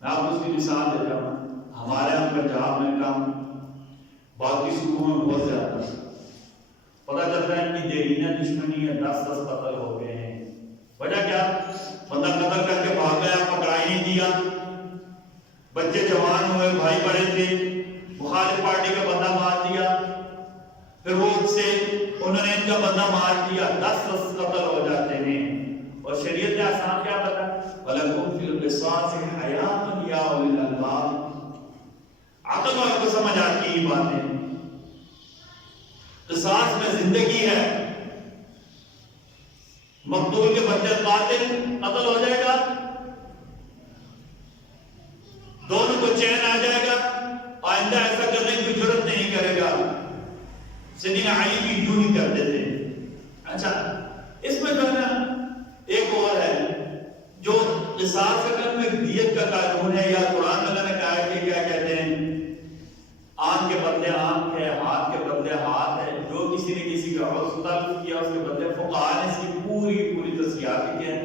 میں آپ کو اس کی مثال دیتا ہوں، ہمارے یہاں پنجاب میں کام باقی صوبوں میں بہت زیادہ ہے، پتہ چلتا ہے ان کی دیرینہ دشمنی ہے، 10 قتل ہو گئے ہیں۔ وجہ کیا؟ بندہ قتل کر کے بھاگ گیا، پکڑائی نہیں دیا، بچے جوان ہوئے، بھائی بڑے تھے، مخالف پارٹی کا بندہ مار دیا، پھر وہ سے انہوں نے ان کا بندہ مار دیا، 10 قتل ہو جاتے ہیں۔ اور شریعت نے آسان کیا بتا؟ وَلَكُمْ فِي الْقِصَاصِ حَيَاةٌ يَا أُولِي الْأَلْبَابِ۔ عقل والوں کو سمجھ آتی یہ باتیں، قصاص میں زندگی ہے، مقتول کے بدلے قاتل قتل ہو جائے گا، دونوں کو چین آ جائے گا، آئندہ ایسا کرنے کی جرات نہیں کرے گا۔ سیدنا علی بھی یوں ہی کرتے تھے۔ اچھا، اس میں جو ہے نا ایک اور ہے جو قصاص اگر میں دیت کا قانون ہے، یا قرآن اللہ نے کہا ہے کہ کیا کہتے ہیں، آنکھ کے بدلے آنکھ ہے، ہاتھ کے بدلے ہاتھ ہے، جو کسی نے کسی کا عرض تعلق کیا اس کے بدلے فقہاء نے اس کی پوری تصحیح کی ہے۔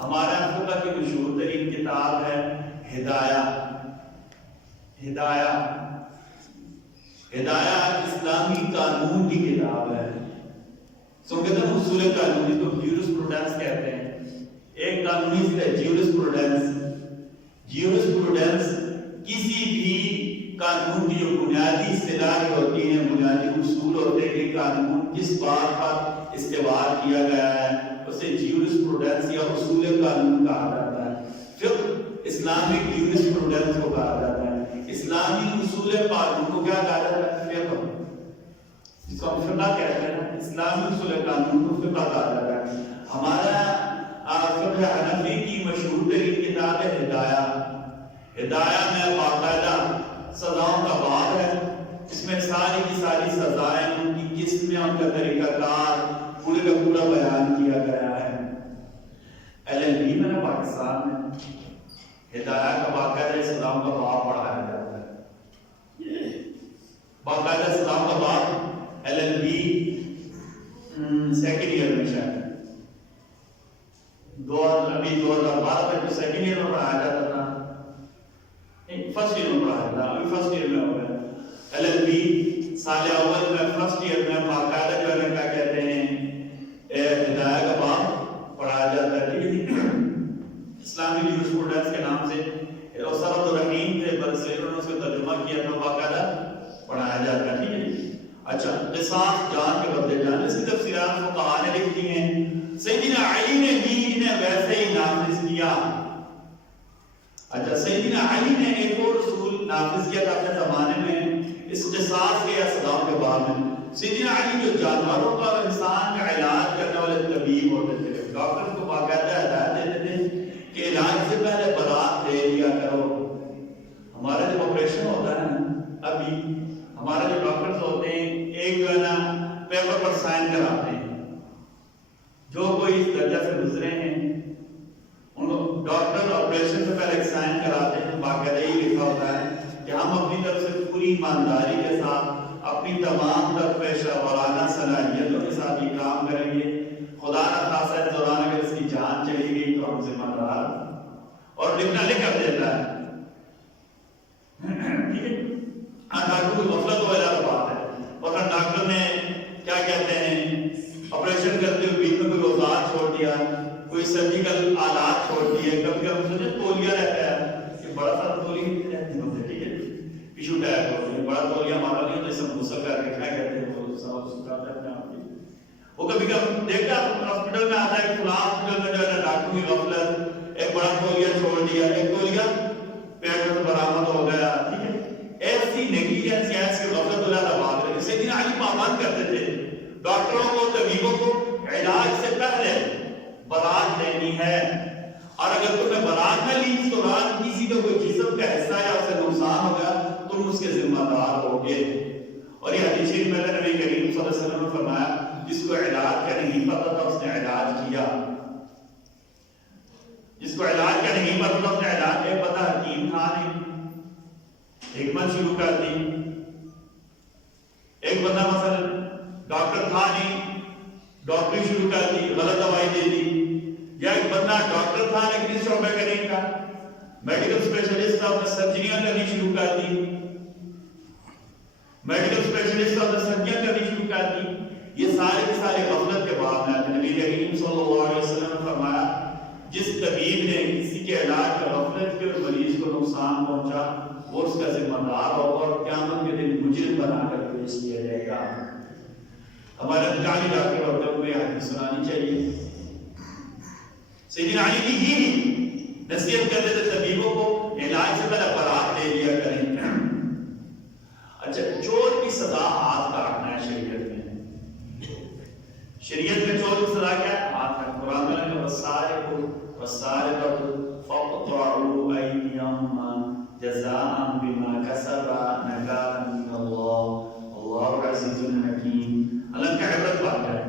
ہمارا فقہ کی مشہور ترین کتاب ہے ہدایہ اسلامی قانون کی کتاب ہے۔ سو کہتے ہیں اصول قانونی کو جیورسپروڈنس کہتے ہیں۔ ایک قانونی سے جیورسپروڈنس کسی بھی قانون کی جو بنیادی اصطلاح ہوتی ہیں، بنیادی اصول ہوتے ہیں کہ قانون کس بات پر استوار کیا گیا ہے، اسے جیورسپروڈنس یا اصول قانون کہا جاتا ہے۔ فقہ اسلامک جیورسپروڈنس کو کہا جاتا ہے، اسلامی اصول قانون کو کیا کہا جاتا ہے؟ فقہ، جس کو ہم فقہ کہتے ہیں، اسلامی اصول قانون کو فقہ کہا جاتا ہے۔ ہمارا فقہ حنفی کی مشہور ترین کتاب ہے ہدایہ میں باقاعدہ سزاؤں کا باب ہے، اس میں ساری کی ساری سزائیں، ان کی قسمیں، ان کا طریقہ کار پورے کا پورا بیان کیا گیا ہے۔ LLB میں پاکستان میں ہدایہ کا باقاعدہ سزاؤں کا باب پڑھایا جاتا ہے، باقاعدہ سزاؤں کا باب LLB سیکنڈ ایئر میں شاید ابھی 2012 تک تو سیکنڈ ایئر میں پڑھایا جاتا تھا، فرسٹ ایئر میں پڑھایا تھا، ابھی فرسٹ ایئر میں ہو گیا۔ LLB سال اول میں فرسٹ ایئر میں باقاعدہ جو ہے کیا کہتے ہیں ہدایہ کا باب پڑھایا جاتا ہے۔ ٹھیک ہے، اسلامی جیورسپروڈنس کے نام سے اسرت الرحیم تھے برسلوں نے اس کو ترجمہ کیا تھا، باقاعدہ پڑھایا جاتا ہے۔ ٹھیک ہے، اچھا، قصاص جان کے بدلے جان، اس کی تفسیرات فقہاء نے لکھی ہیں۔ سیدنا علی نے بھی انہیں ویسے ہی نافذ کیا۔ اچھا، سیدنا علی نے ایک اور اصول نافذ کیا تھا اپنے زمانے میں اس قصاص کے یا سزاؤں کے باب میں۔ سیدنا علی جو جانوروں کا اور انسان کا علاج کرنے والے طبیب ہوتے تھے، ڈاکٹر کو باقاعدہ ہدایت دیتے تھے کہ علاج سے پہلے برات دے لیا کرو۔ ہمارا جب آپریشن ہوتا ہے نا، ابھی ہمارے جو ڈاکٹرز ہوتے ہیں ایک جو ہے نا پیپر پر سائن کراتے ہیں، جو کوئی اس درجہ سے گزرے ہیں ان ڈاکٹر آپریشن سے پہلے ایک سائن کراتے ہیں، باقاعدہ یہ لکھا ہوتا ہے کہ ہم اپنی طرف سے پوری ایمانداری کے ساتھ اپنی تمام تر پیشہ ورانہ صلاحیتوں کے ساتھ یہ کام کریں گے، خدا نہ خاصہ اس دوران اگر اس کی جان چلی گئی تو ہم ذمہ دار، اور لکھنا لکھ کر دیتا ہے۔ ٹھیک ہے، ڈاکٹر کی غفلت وغیرہ بات ہے، اور ڈاکٹر نے کیا کہتے ہیں آپریشن کرتے ہوئے بیچ میں کوئی اوزار چھوڑ دیا، کوئی سرجیکل آلات چھوڑ دیے، کبھی کبھی سوچے تولیہ رہتا ہے کہ بڑا سا تولیہ رہتے ہوتے، ٹھیک ہے، ٹیشو ٹیگ ہوتے ہیں، بڑا تولیہ ہمارا نہیں ہوتا، اسے غسل کر کے کیا کہتے ہیں وہ صاف ستھرا کرتے ہیں۔ وہ کبھی کبھی دیکھتا ہاسپٹل میں آتا ہے، فلاں ہاسپٹل میں جو ہے ڈاکٹر کی غفلت، ایک بڑا تولیہ چھوڑ دیا، ایک تولیہ پیٹ میں برآمد ہو گیا، ٹھیک ہے، ایسی نیگلیجنس، ایسی غفلت اللہ بات رہے. سیدنا علی پابند کرتے تھے ڈاکٹروں کو، طبیبوں کو علاج سے پہلے برات لینی ہے، اور اگر تمہیں برات نہ لی تو رات کسی کا کوئی جسم کا حصہ یا اسے نقصان ہو گیا تم اس کے ذمہ دار ہوگے. اور یہ حدیث شریف میں نبی کریم صلی اللہ علیہ وسلم نے فرمایا جس کو علاج کا نہیں پتا تھا اس نے علاج کیا، جس کو علاج کا نہیں پتا تھا اس نے علاج ایک پتا حکیم تھا نہیں، حکمت شروع کر دی. ایک بندہ مثلا ڈاکٹر تھا نہیں، ڈاکٹری شروع کر دی، غلط دوائی دے دی. یا ایک بندہ ڈاکٹر تھا لیکن اس شعبے کا نہیں تھا، میڈیکل اسپیشلسٹ تھا، نے سرجریاں کرنی شروع کر دی، میڈیکل اسپیشلسٹ تھا، نے سرجریاں کرنی شروع کر دی. یہ سارے کے سارے غفلت کے بعد میں نبی کریم صلی اللہ علیہ وسلم نے فرمایا جس طبیب نے کسی کے علاج کا غفلت کے مریض کو نقصان پہنچا وہ اس کا ذمہ دار ہوگا اور قیامت کے دن مجرم بنا کر پیش کیا جائے گا. ہمارے جانی ڈاکٹر ہوتے ہوئے حدیث سنانی چاہیے. سیدنا علی کی ہی نصیحت کرتے تھے طبیبوں کو علاج سے پہلے برات لے لیا کریں. اچھا، چور کی سزا ہاتھ کاٹنا ہے شریعت میں. شریعت میں چور کی سزا کیا ہے؟ ہاتھ کاٹنا. قرآن میں نے والسارق والسارقۃ فاقطعوا ایدیہما جزاء بما کسبا نکالا من اللہ واللہ عزیز حکیم. اللہ کا عبرت بات ہے.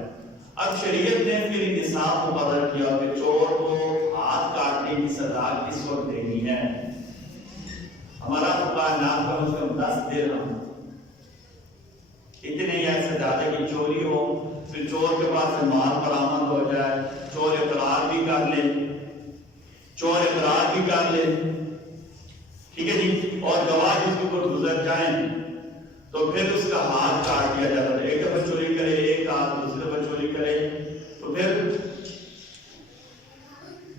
اب شریعت نے پھر نصاب کو بدل کیا کہ چور کو ہاتھ کاٹنے کی سزا کس وقت دینی ہے. ہمارا فقہ نام کا اس میں 10 درہم، اتنے ہی ایسے زیادہ کی چوری ہو، پھر چور کے پاس مال برآمد ہو جائے، چور اقرار بھی کر لے، چور اقرار بھی کر لے، ٹھیک ہے جی، اور گواہ جس کے اوپر گزر جائیں تو پھر اس کا ہاتھ کاٹ دیا جاتا ہے. ایک دفعہ چوری کرے ایک ہاتھ، دوسری دفعہ چوری کرے تو پھر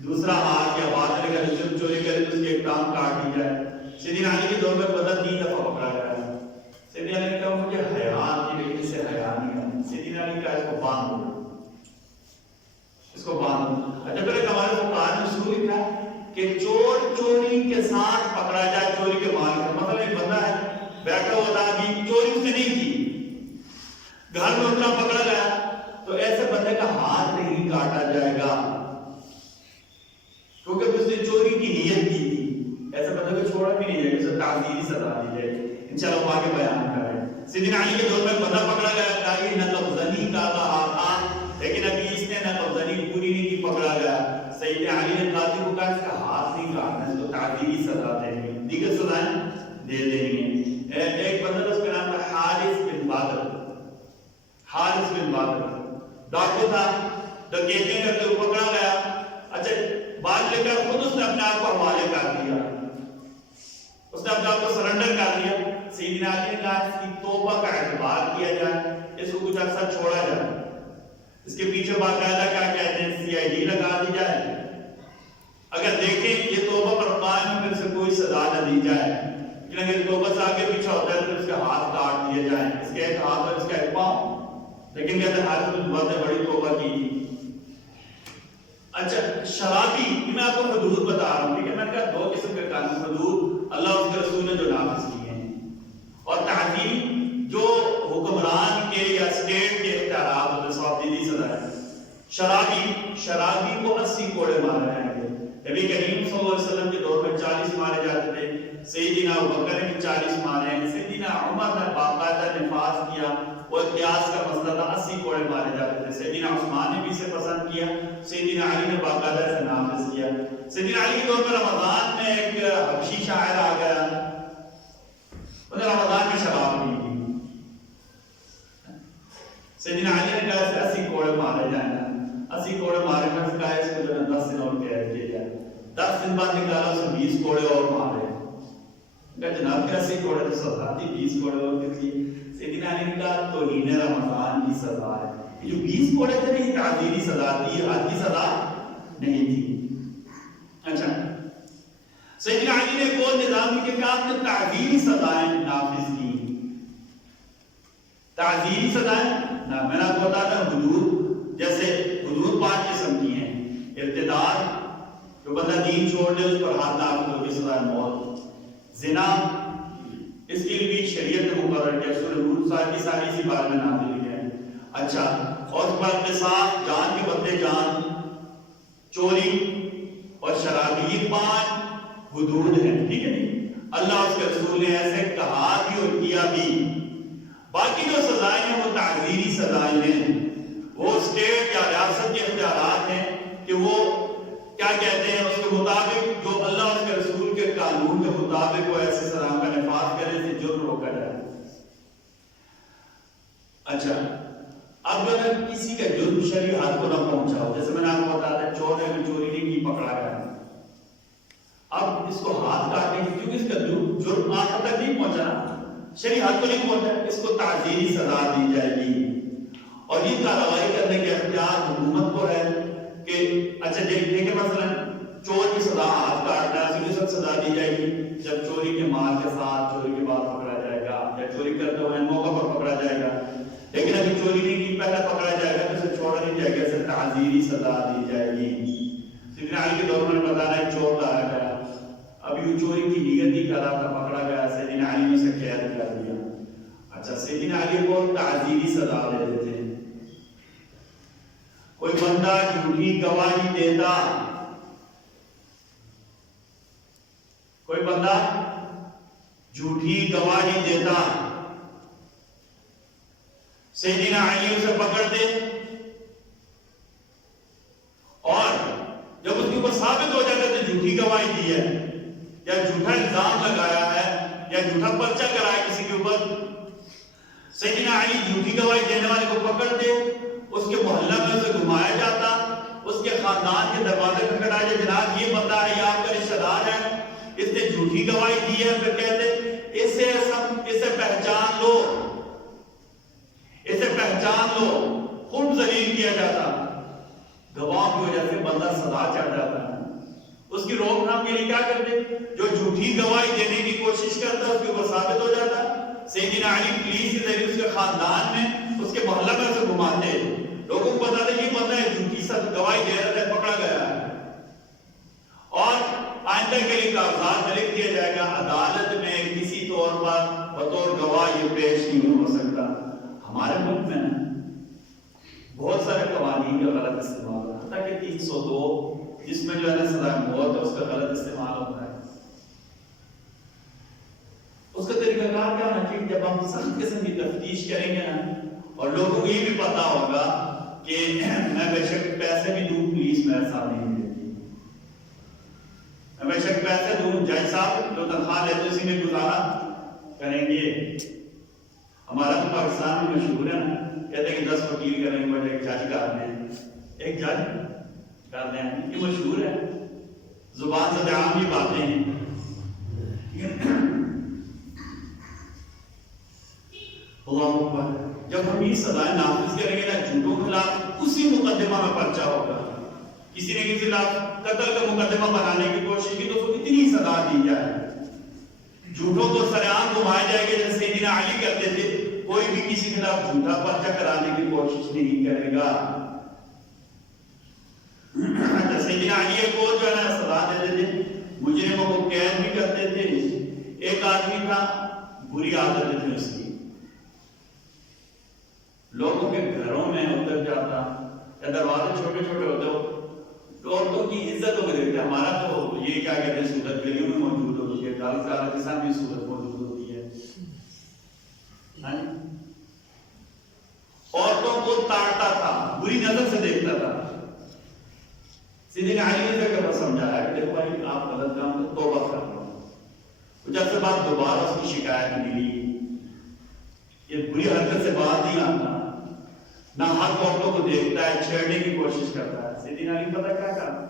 دوسرا ہاتھ، یا بعد میں اگر چوری کرے تو اس کی ایک ٹانگ کاٹ دی جائے. سیدنا علی کے دور میں بدر 3 دفعہ پکڑا گیا. سیدنا علی نے کہا مجھے حیا آتی لیکن اس سے حیا نہیں آتی. سیدنا علی کہا اس کو باندھ دو، اس کو باندھ دو. اچھا، پھر ایک ہمارے فقہاء نے اصول لکھا کہ چور چوری کے ساتھ پکڑا جائے، چوری کے مال کا. مثلا ایک بندہ ہے بیٹھا ہوا تھا، ابھی چوری اس نے نہیں کی، گھر میں اتنا پکڑا گیا تو ایسے بندے کا ہاتھ نہیں کاٹا جائے گا کیونکہ اس نے چوری کی نیت کی تھی. ایسے بندے کو چھوڑا بھی نہیں جائے گا، اسے تعزیری سزا دی جائے گی. انشاءاللہ وہ آگے بیان کریں. سیدنا علی کے دور میں بندہ پکڑا گیا، کہا یہ نقب زنی کا ہاتھ، لیکن ابھی اس نے نقب زنی پوری نہیں کی، پکڑا گیا. سیدنا علی نے قاضی کو کہا اس کا ہاتھ نہیں کاٹنا، اس کو تعزیری سزا دیں گے، دیگر سزائیں دے دیں گے. ایک بندہ اس کا نام تھا حارث بن بادر. حارث بن بادر ڈاکو تھا، ڈکیتیاں کرتے ہوئے پکڑا گیا. اچھا، بعد لے کر خود اس نے اپنے آپ کو حوالے کر دیا، اس نے اپنے آپ کو سرنڈر کر دیا. سیدنا علی نے کہا اس کی توبہ کا اعتبار کیا جائے، اس کو کچھ عرصہ چھوڑا جائے، اس کے پیچھے باقاعدہ کیا کہتے ہیں CID لگا دی جائے. اگر دیکھیں یہ توبہ پر قائم ہے پھر سے کوئی سزا نہ دی جائے، لیکن اگر توبہ سے آگے پیچھے ہوتا ہے تو اس کا ہاتھ کاٹ دیے جائیں، اس کے ایک ہاتھ اور اس کا ایک پاؤں. لیکن کہتے ہیں حارث بن بادر نے بڑی توبہ کی تھی. اچھا، شرابی، میں آپ کو حدود بتا رہا ہوں، ٹھیک ہے. میں نے کہا 2 قسم کے قانون، حدود اللہ اور اس کے رسول نے جو نافذ کیے ہیں، اور تعزیر جو حکمران کے یا اسٹیٹ کے اختیارات ہوتے ہیں، سوابدیدی سزا ہے. شرابی کو 80 کوڑے مارے جائیں گے. نبی کریم صلی اللہ علیہ وسلم کے دور میں 40 مارے جاتے تھے. سیدنا ابوبکر نے 40 مارے ہیں. سیدنا عمر نے باقاعدہ نفاذ کیا، وہ قیاس کا مسئلہ تھا، 80 کوڑے مارے جاتے تھے. سیدنا عثمان نے بھی اسے پسند کیا، سیدنا علی نے باقاعدہ اسے نافذ کیا. سیدنا علی کے دور میں رمضان میں ایک حبشی شاعر آ گیا، انہوں نے رمضان میں شراب پی تھی. سیدنا علی نے کہا اسے 80 کوڑے مارے جائیں. 80 کوڑے مارے گا، اس کا اس کو جو ہے 10 دن اور قید کیا جائے. 10 دن بعد نکالا اسے 20 کوڑے اور مارے. کہ جناب کے 80 کوڑے تو سزا تھی، 20 کوڑے اور کس کی؟ سیدنا علی نے کہا توہین رمضان کی سزا ہے. یہ جو 20 کوڑے تھے یہ تعزیری سزا تھی، حد کی سزا نہیں تھی. اچھا، سیدنا علی نے ایک اور نظام کی کہ آپ نے تعزیری سزائیں نافذ کی. تعزیری سزائیں نہ، میں نے آپ کو بتایا تھا حدود، جیسے حدود 5 قسم کی ہیں. ارتداد، جو بندہ دین چھوڑ دے اس پر ہاتھ نافذ ہوگی سزائے موت. زنا، اس کے لیے بھی شریعت نے مقرر کیا، سورہ ہود کی ساری اسی بارے میں نازل ہوئی ہے. اچھا، اور اس پر قصاص، جان کے بدلے جان، چوری اور شرابی، یہ 5 حدود ہیں. ٹھیک ہے نہیں؟ اللہ اس کے رسول نے ایسے کہا بھی اور کیا بھی. باقی جو سزائیں ہیں وہ تعزیری سزائیں ہیں، وہ اسٹیٹ یا ریاست کے اختیارات ہیں کہ وہ کیا کہتے ہیں، اس کے مطابق جو اللہ اس کے رسول کے قانون کے مطابق وہ ایسے سزاؤں کا نفاذ کرے سے جرم روکا جائے. اچھا، اب اگر کسی کا جرم شرعی حد کو نہ پہنچا ہو، جیسے میں نے آپ کو بتایا تھا چور نے چوری نہیں کی، پکڑا گیا، اب اس کو ہاتھ کاٹنے کی، کیونکہ اس کا جرم آخر تک نہیں پہنچا، شرعی حد کو نہیں پہنچا، اس کو تعزیری سزا دی جائے گی. اور یہ کارروائی کرنے کے اختیار حکومت کو ہے کہ اچھا دیکھیں مثلا چور کی سزا ہاتھ کاٹنا ہے، اسے سب سزا دی جائے گی جب چوری کے مال کے ساتھ چوری کے بعد پکڑا جائے گا، یا چوری کرتے ہوئے موقع پر پکڑا جائے گا. لیکن ابھی چوری نہیں کی، پہلے پکڑا جائے گا تو اسے چھوڑا نہیں جائے گا، اسے تعزیری سزا دی جائے گی. سیدنا علی کے دور میں بتا رہا ہے چور لایا گیا، ابھی وہ چوری کی نیت ہی کر رہا تھا، پکڑا گیا، سیدنا علی نے اسے قید کر دیا. اچھا، سیدنا علی کو تعزیری سزا دے دیتے ہیں. کوئی بندہ جھوٹی گواہی دیتا، کوئی بندہ جھوٹی گواہی دیتا، سیدنا علی اسے پکڑتے اور جب اس کے اوپر ثابت ہو جاتا کہ جھوٹی گواہی دی ہے یا جھوٹا الزام لگایا ہے یا جھوٹا پرچہ کرایا کسی کے اوپر، سیدنا علی جھوٹی گواہی دینے والے کو پکڑتے، اس کے محلہ میں اسے گھمایا جاتا، اس کے خاندان کے دروازے پہ کھڑائے جائے، جناب یہ بندہ ہے، یہ آپ کا رشتہ دار ہے، اس نے جھوٹی گواہی دی ہے. پھر کہتے اسے پہچان لو، اسے پہچان لو، خود ذلیل کیا جاتا. گواہ کی وجہ سے بندہ سزا چڑھ جاتا ہے. اس کی روک تھام کے لیے کیا کرتے، جو جھوٹی گواہی دینے کی کوشش کرتا اس کے اوپر ثابت ہو جاتا، سیدنا علی پولیس کے ذریعے اس کے خاندان میں اس کے محلہ میں اسے گھماتے، لوگوں کو بتا دیں یہ بندہ ہے جھوٹی گواہی دے رہا ہے، پکڑا گیا ہے، اور آئندہ کے لیے کاغذات میں لکھ دیا جائے گا عدالت میں کسی طور پر بطور گواہ یہ پیش نہیں ہو سکتا. ہمارے ملک میں بہت سارے قوانین کا غلط استعمال ہوتا ہے، کہ 302 جس میں جو ہے نا سزا موت ہے، اس کا غلط استعمال ہوتا ہے. اس کا طریقہ کار کیا ہونا چاہیے، جب ہم سخت قسم کی تفتیش کریں گے نا، اور لوگوں کو یہ بھی پتا ہوگا کہ میں بے شک پیسے بھی دوں، پولیس میرے ساتھ نہیں دیتی، میں بے شک پیسے دوں، جج صاحب جو تنخواہ لیتے اسی میں گزارا کریں گے. ہمارا تو پاکستان میں مشہور ہے نا، کہتے ہیں کہ 10 وکیل کریں گے بٹ ایک جج کر دیں، ایک جج کر دیں، یہ مشہور ہے، زبان سے عام یہ باتیں ہیں. اللہ اکبر. جب ہم یہ سزائیں نافذ کریں گے نا جھوٹوں کے خلاف، اسی مقدمہ میں پرچہ ہوگا. کسی نے کسی خلاف قتل کا مقدمہ بنانے کی کوشش کی تو اس کو اتنی سزا دی جائے، جھوٹوں کو سرعام گھمائے جائے گے. جیسے سیدنا علی کرتے تھے، کوئی بھی کسی کے خلاف جھوٹا پرچہ کرانے کی کوشش نہیں کرے گا. سیدنا علی کو جو ہے نا سزا دیتے تھے، مجرموں کو قید بھی کرتے تھے. ایک آدمی تھا، بری عادتیں تھیں اس کی، لوگوں کے گھروں میں اتر جاتا، یا دروازے چھوٹے چھوٹے ہوتے ہو، عورتوں کی عزت کو دیکھتے. ہمارا تو یہ کیا کہتے ہیں صورت گلیوں میں موجود ہوتی ہے، دال سارا کے ساتھ بھی صورت موجود ہوتی ہے. عورتوں کو تاڑتا تھا، بری نظر سے دیکھتا تھا. سیدنا علی نے کہا سمجھایا کہ دیکھو بھائی آپ غلط کام تو توبہ کر لو. جب سے بعد دوبارہ اس کی شکایت ملی، یہ بری حرکت سے باز نہیں آتا، نہ حق عورتوں کو دیکھتا ہے، چھیڑنے کی کوشش کرتا ہے. سیدنا علی پتہ کیا کہا،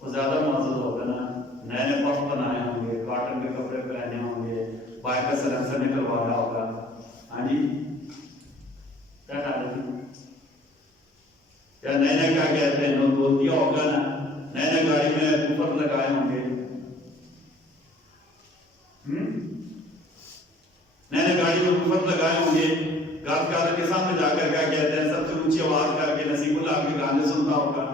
وہ زیادہ معزز ہوگا نا، نئے نئے پف بنائے ہوں گے، کاٹن کے کپڑے پہنے ہوں گے، بائک کا سلنسر نکلوایا ہوگا. ہاں جی کیا کہا تھا، یا نئے نئے کیا کہتے ہیں نوٹ بول دیا ہوگا نا، نئے نئے گاڑی میں اوپر لگائے ہوں گے. نے گاڑی میں گفت لگائے ہوں گے، گاڑی کے سامنے جا کر کیا کہتے ہیں، سب سے اونچی آواز کر کے نصیب اللہ کے گانے سنتا ہوگا.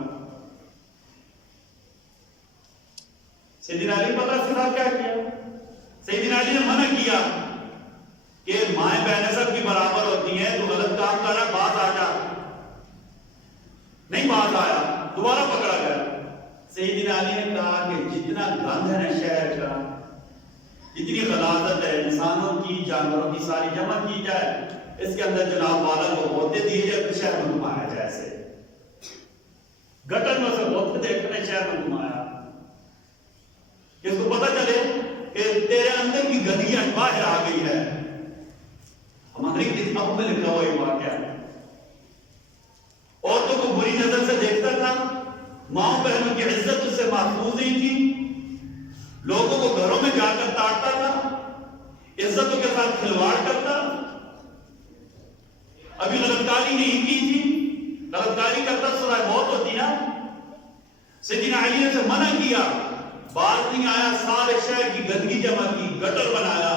سیدنا علی پتہ سنا کیا کیا؟ سیدنا علی نے منع کیا کہ مائیں بہنیں سب کی برابر ہوتی ہیں، تو غلط کام کر رہا، باز آ جا. نہیں باز آیا، دوبارہ پکڑا گیا. سیدنا علی نے کہا کہ جتنا گند ہے نا شہر کا، جتنی غلاظت ہے انسانوں کی جانوروں کی ساری جمع کی جائے، اس کے اندر جناب والا کو ہوتے دیے جائے تو شہر میں گھمایا جائے. ایسے گٹر میں سے ہوتے دیکھنے شہر میں گھمایا، اس کو پتہ چلے کہ تیرے اندر کی گندگیاں باہر آ گئی ہے. ہماری کتابوں میں لکھا ہوا یہ واقعہ ہے. عورتوں کو بری نظر سے دیکھتا تھا، ماں بہنوں کی عزت اس سے محفوظ نہیں تھی، لوگوں کو گھروں میں جا کر تاڑتا تھا، عزتوں کے ساتھ کھلواڑ کرتا. ابھی غلطکاری نہیں کی تھی، غلطکاری کرتا سزائے موت ہوتی نا. سیدنا علی نے اسے منع کیا، باز نہیں آیا، سارے شہر کی گندگی جمع کی، گٹر بنایا،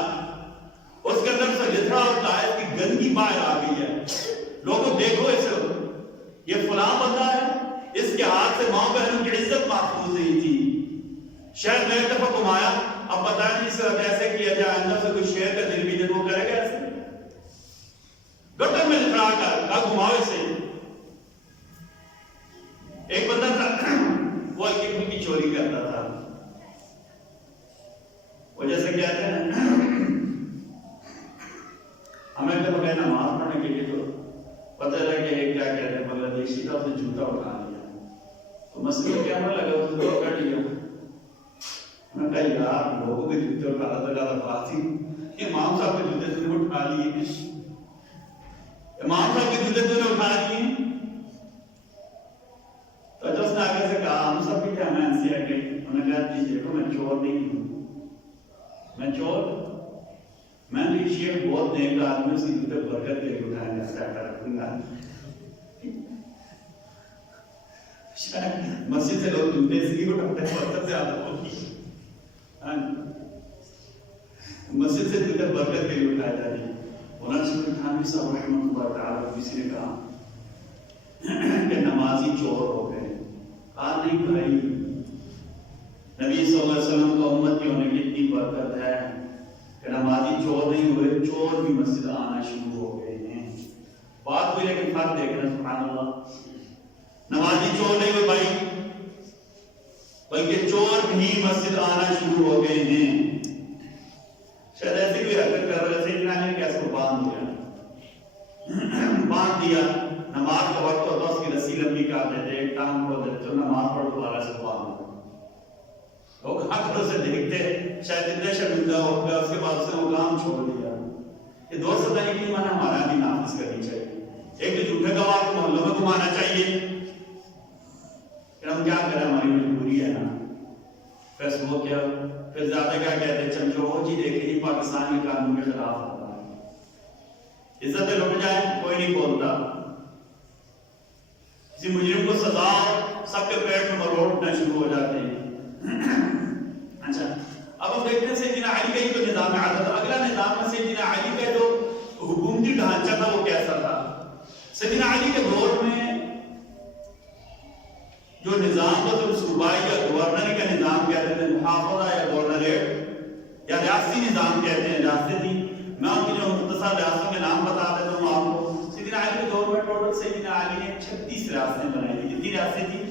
اس کے اندر سے لتھڑا اور قائد کی گندگی باہر آ گئی ہے. لوگوں دیکھو اسے، یہ فلاں بندہ ہے، اس کے ہاتھ سے ماں بہنوں کی عزت محفوظ نہیں تھی. شہر میں ایک دفعہ گھمایا، اب بتائیں جس طرح ایسے کیا جائے اندر سے کوئی شہر کا دل بھی دل وہ کرے گا ایسے؟ گٹر میں لتھڑا کر گھماؤ اسے. ایک بندہ تھا وہ ہلکی پھلکی چوری کرتا تھا. وہ جیسے کہتے ہیں ہمیں جب گئے نماز پڑھنے کے لیے تو پتہ لگا کہ ایک کیا کہتے ہیں بنگلہ دیشی تھا، اس نے جوتا اٹھا لیا. تو مسئلہ کیا ہمیں لگا اس کو کٹ لیا. میں کہا یار لوگوں کے جوتے اٹھانا تو زیادہ بات ہی، امام صاحب کے جوتے تم نے اٹھا لیے، امام صاحب کے جوتے تم نے اٹھا لیے. تو جو اس نے آگے سے کہا ہم سب بھی کیا میں سے آگے انہوں نے کہا جی دیکھو میں چور نہیں ہوں، میں چور، میں نے شیخ بہت نیک آدمی، اس کی جوتے برکت دے کے اٹھائیں گے، ایسا رکھوں گا. مسجد سے لوگ جوتے اس لیے اٹھاتے ہیں برکت سے آدھا ہوگی، مسجد سے جوتے برکت کے لیے اٹھائے جاتے ہیں. مولانا شیخ خانوی صاحب رحمۃ اللہ تعالیٰ کسی نے کہا کہ نمازی چور ہو گئے. کہا نہیں بھائی، نبی صلی اللہ علیہ وسلم کا امت کی ہونے کی اتنی برکت ہے کہ نمازی چور نہیں ہوئے، چور بھی مسجد آنا شروع ہو گئے ہیں. بات ہوئی لیکن فرق دیکھنا سبحان اللہ، نمازی چور نہیں ہوئے بھائی، بلکہ چور بھی مسجد آنا شروع ہو گئے ہیں. شاید ایسی کوئی حرکت کر رہا ہے سیدنا علی نے کیسے کو باندھ دیا. نماز کا وقت ہوتا اس کی رسی لمبی کاٹتے تھے، ایک ٹانگ کھول دیتے تو نماز پڑھو دوبارہ سے باندھ. لوگ حق سے دیکھتے شاید اتنے شرمندہ ہو گیا، اس کے بعد سے وہ کام چھوڑ دیا. یہ دو سزا کی معنی ہمارا بھی نافذ کرنی چاہیے. ایک تو جھوٹے گواہ کو محلوں میں گھمانا چاہیے، ہم کیا کریں ہماری مجبوری ہے نا. فیس وہ کیا پھر زیادہ کیا کہتے ہیں چمچو ہو جی دیکھیں جی پاکستان کے قانون کے خلاف ہوتا ہے، عزتیں لٹ جائیں کوئی نہیں بولتا، کسی مجرم کو سزا سب کے پیٹ میں مروڑنا شروع ہو جاتے ہیں. اچھا اب ہم دیکھتے ہیں سیدنا علی کا ہی تو نظام عادت. اگلا نظام میں سیدنا علی کا جو حکومتی ڈھانچہ تھا وہ کیسا تھا؟ سیدنا علی کے دور میں جو نظام تھا تو صوبائی یا گورنری کا نظام کہتے تھے، محافظہ یا گورنریٹ یا ریاستی نظام کہتے ہیں، ریاستیں تھی. میں ان کی جو مختصر ریاستوں کے نام بتا دیتا ہوں آپ کو. سیدنا علی کے دور میں ٹوٹل سیدنا علی نے 36 ریاستیں بنائی تھی. کتنی ریاستیں تھیں؟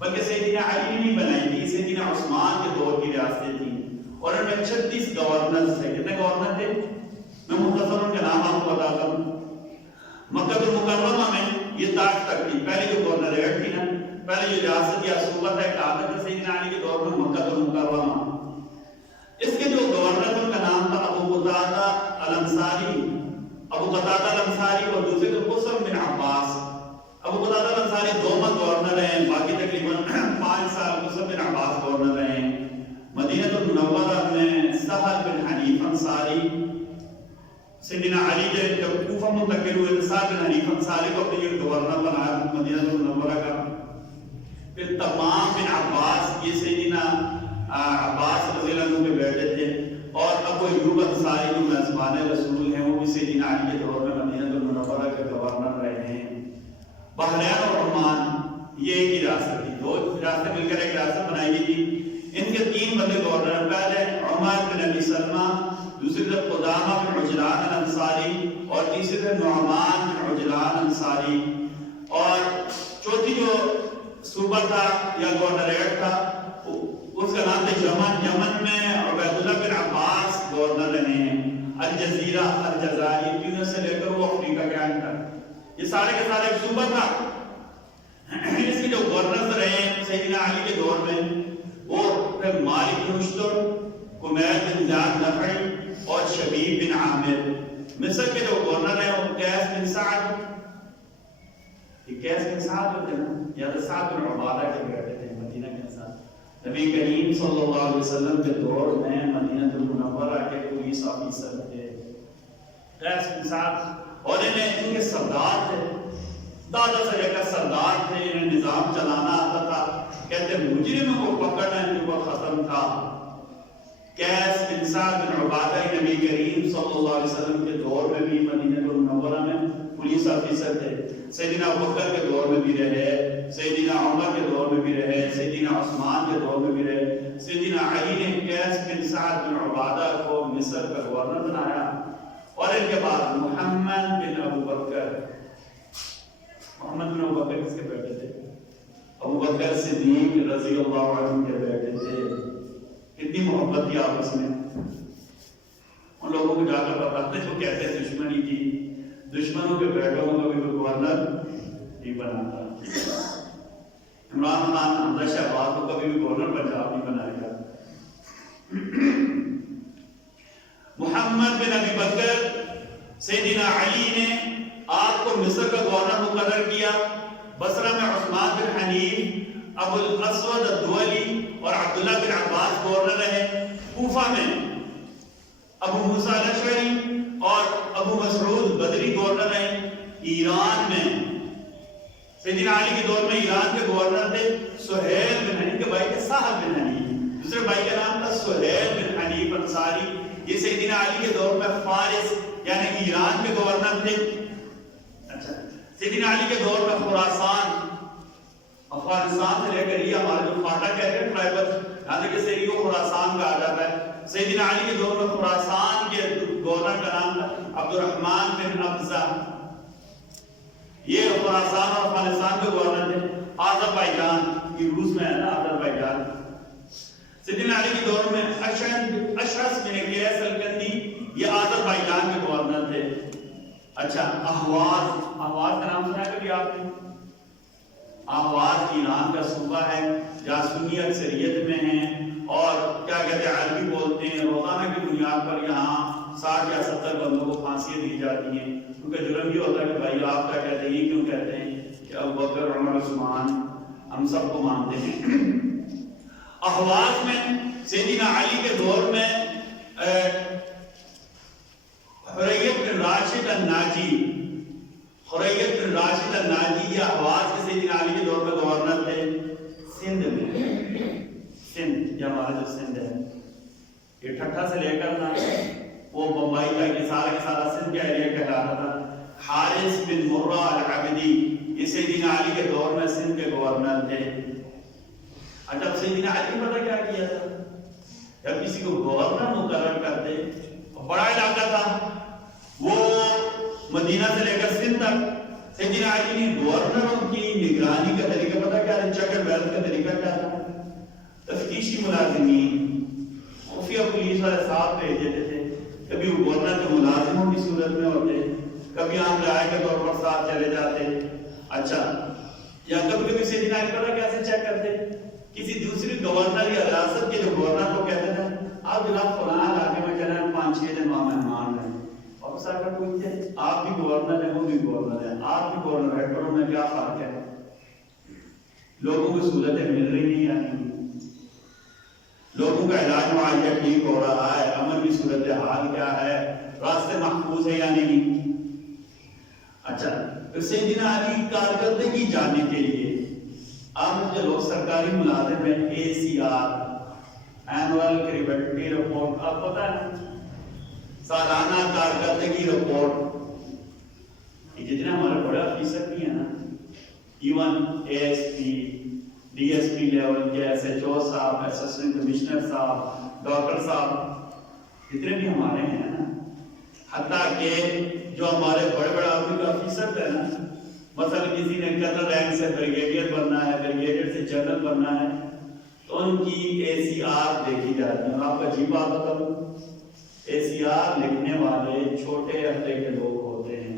بلکہ سیدنا علی نے نہیں بنائی تھی، سیدنا عثمان کے دور کی ریاستیں تھیں، اور ان میں 36 گورنرز تھے. کتنے گورنر تھے؟ میں مختصر ان کے نام آپ کو بتاتا ہوں. مکہ المکرمہ میں یہ تاج تک تھی، پہلی جو گورنریٹ تھی نا، پہلے جو ریاست یا صوبہ تھا کہا تھا سیدنا علی کے دور میں مکہ المکرمہ. اس کے جو گورنر تھے ان کا نام تھا ابو قتادہ الانصاری، ابو قتادہ الانصاری، اور دوسرے کو قسم بن عباس. ابو قتادہ الانصاری 2 ماہ گورنر رہے، باقی تقریباً 5 سال قسم بن عباس گورنر رہے. مدینہ المنورہ میں سہل بن حنیف انصاری، سیدنا علی جب کوفہ منتقل ہوئے تو سہل بن حنیف انصاری کو اپنے گورنر بنایا مدینہ المنورہ کا. پھر تمام بن عباس، یہ سیدنا عباس رضی اللہ عنہ کے بیٹے تھے، اور ابو ایوب انصاری جو میزبان رسول سیدنا علی کے دور میں مدینہ المنورہ کے گورنر رہے ہیں. بحرین اور عمان یہ ایک ہی ریاست تھی، دو ریاستیں مل کر ایک ریاست بنائی گئی تھی. ان کے 3 بندے گورنر، پہلے عمر بن ابی سلمہ، دوسری طرف قدامہ بن عجلان الانصاری اور تیسری طرف نعمان بن عجلان انصاری. اور چوتھی جو صوبہ تھا یا گورنریٹ تھا اس کا نام تھا یمن. یمن میں عبید اللہ بن عباس گورنر رہے ہیں. الجزیرہ، الجزائر، تیونس سے لے کر وہ افریقہ کے اینڈ تک، یہ سارے کے سارے ایک صوبہ تھا. اس کے جو گورنر رہے ہیں سیدنا علی کے دور میں وہ مالک بن اشتر، کمیل بن زیاد نخعی اور شبیب بن عامر. مصر کے جو گورنر ہیں وہ قیس بن سعد، یہ قیس بن سعد ہوتے ہیں یا تو سعد بن عبادہ کے بیٹے تھے مدینہ کے ساتھ. نبی کریم صلی اللہ علیہ وسلم کے دور میں مدینہ المنورہ کے پولیس آفیسر تھے قیس بن سعد. اور ان کے سردار تھے، دادا سے لے کر سردار تھے، انہیں نظام چلانا آتا تھا. کہتے مجرم کو پکڑنا ان کو ختم تھا. قیس بن سعد بن عبادہ نبی کریم صلی اللہ علیہ وسلم کے دور میں بھی مدینہ المنورہ میں پولیس آفیسر تھے. سیدنا ابوبکر کے دور میں بھی رہے، سیدنا عمر کے دور میں بھی رہے، سیدنا عثمان کے دور میں بھی رہے. سیدنا علی نے قیس بن سعد بن عبادہ کو مصر کا گورنر بنایا. اور ان کے بعد محمد بن ابوبکر، محمد بن ابوبکر کس کے بیٹے تھے؟ ابوبکر صدیق رضی اللہ عنہ کے بیٹے تھے. کتنی محبت تھی آپس میں. ان لوگوں کو جا کر بتاتے جو کہتے ہیں دشمنی کی، دشمنوں کے بیٹوں کو بھی گورنر نہیں بناتا. عمران خان حمزہ شہباز کو کبھی بھی گورنر پنجاب نہیں بنائے گا. محمد بن ابی بکر، سیدنا علی نے آپ کو مصر کا گورنر مقرر کیا. بصرہ میں عثمان بن حنیف، ابو الاسود الدولی اور عبداللہ بن عباس گورنر رہے. کوفہ میں ابو موسیٰ الاشعری اور ابو مسعود بدری گورنر رہے. ایران میں سیدنا علی کے دور میں ایران کے گورنر تھے سہیل بن حنیف کے بھائی کے صاحب بن حنیف، دوسرے بھائی کا نام تھا سہیل بن حنیف انصاری. یہ سیدنا علی کے دور میں فارس یعنی ایران کے گورنر تھے. اچھا، سیدنا علی کے دور میں خراسان، افغانستان سے لے کر یہ ہمارے جو فاٹا کہتے ہیں ٹرائبل، یعنی کہ سیری کو خراسان کہا جاتا ہے. سیدنا علی کے دور میں خراسان کے گورنر کا نام تھا عبد الرحمن بن ابزہ. یہ خراسان اور افغانستان کے گورنر تھے. آذربائیجان، یہ روس میں ہے نا آذربائیجان. سیدنا علی کے دور میں اشعث بن قیس الکندی، یہ آذربائیجان کے گورنر تھے. اچھا، اہواز، اہواز کا نام سنا کبھی آپ نے؟ اہواز ایران کا صوبہ ہے جہاں سنی اکثریت میں ہیں اور کیا کہتے ہیں عربی بولتے ہیں. روزانہ کی بنیاد پر یہاں 60 یا 70 بندوں کو پھانسیاں دی جاتی ہیں. ان کا جرم یہ ہوتا ہے کہ بھائی آپ کیا کہتے ہیں، یہ کیوں کہتے ہیں کہ ابوبکر، عمر، عثمان ہم سب کو مانتے ہیں. اہواز میں سیدنا علی کے دور میں حریت بن راشد الناجی، حریت بن راشد الناجی یہ اہواز کے سیدنا علی کے دور میں گورنر تھے. سندھ میں، سندھ یہ ہمارا جو سندھ ہے یہ ٹھٹھا سے لے کر نا وہ بمبئی تک یہ سارا کے سارا سندھ کا ایریا کہلاتا تھا. حارث بن مرہ العبدی یہ سیدنا علی کے دور میں سندھ کے گورنر تھے. جب سیدنا علی پتہ کیا کیا تھا، جب کسی کو گورنر مقرر کرتے، بڑا علاقہ تھا وہ مدینہ سے لے کر سندھ تک، سیدنا علی نے گورنروں کی نگرانی کا طریقہ پتہ کیا ہے؟ چیک اینڈ بیلنس کا طریقہ کیا تھا؟ تفتیشی ملازمین، خفیہ پولیس والے ساتھ بھیج دیتے تھے. کبھی وہ گورنر کے ملازموں کی صورت میں ہوتے، کبھی عام رعایا کے طور پر ساتھ چلے جاتے. اچھا، یا کبھی کبھی سیدنا علی پتہ کیسے چیک کرتے؟ کسی دوسری گورنر یا ریاست کے جو گورنر کو کہتے تھے آپ جناب فلاں علاقے میں چلے 5-6 دن وہاں مہمان ہیں، اور اس آ کر پوچھتے آپ بھی گورنر ہیں، وہ بھی گورنر ہیں، آپ بھی گورنر ہے، کروں میں کیا فرق ہے؟ لوگوں کو سہولتیں مل رہی نہیں یا نہیں؟ لوگوں کا علاج معالجہ ٹھیک ہو رہا ہے؟ امن کی صورتحال کیا ہے؟ راستے محفوظ ہے یا نہیں؟ اچھا، پھر سیدنا علی کارکردگی جاننے کے لیے اب جو لوگ سرکاری ملازم ہیں ACR اینوئل کریڈیٹری رپورٹ، آپ پتہ ہے سالانہ کارکردگی report even ASP DSP level کے SHO صاحب, اسسٹنٹ کمشنر صاحب, ڈاکٹر صاحب, جتنے بھی ہمارے ہیں نا, حتیٰ کہ جو ہمارے بڑے بڑے آدمی کا فیصد ہے نا, مثلا کسی نے کرنل رینک سے بریگیڈیئر بننا ہے, بریگیڈیئر سے جنرل بننا ہے, تو ان کی ACR دیکھی جاتی ہے. آپ کو عجیب بات بتاؤں, ACR لکھنے والے چھوٹے عہدے کے لوگ ہوتے ہیں.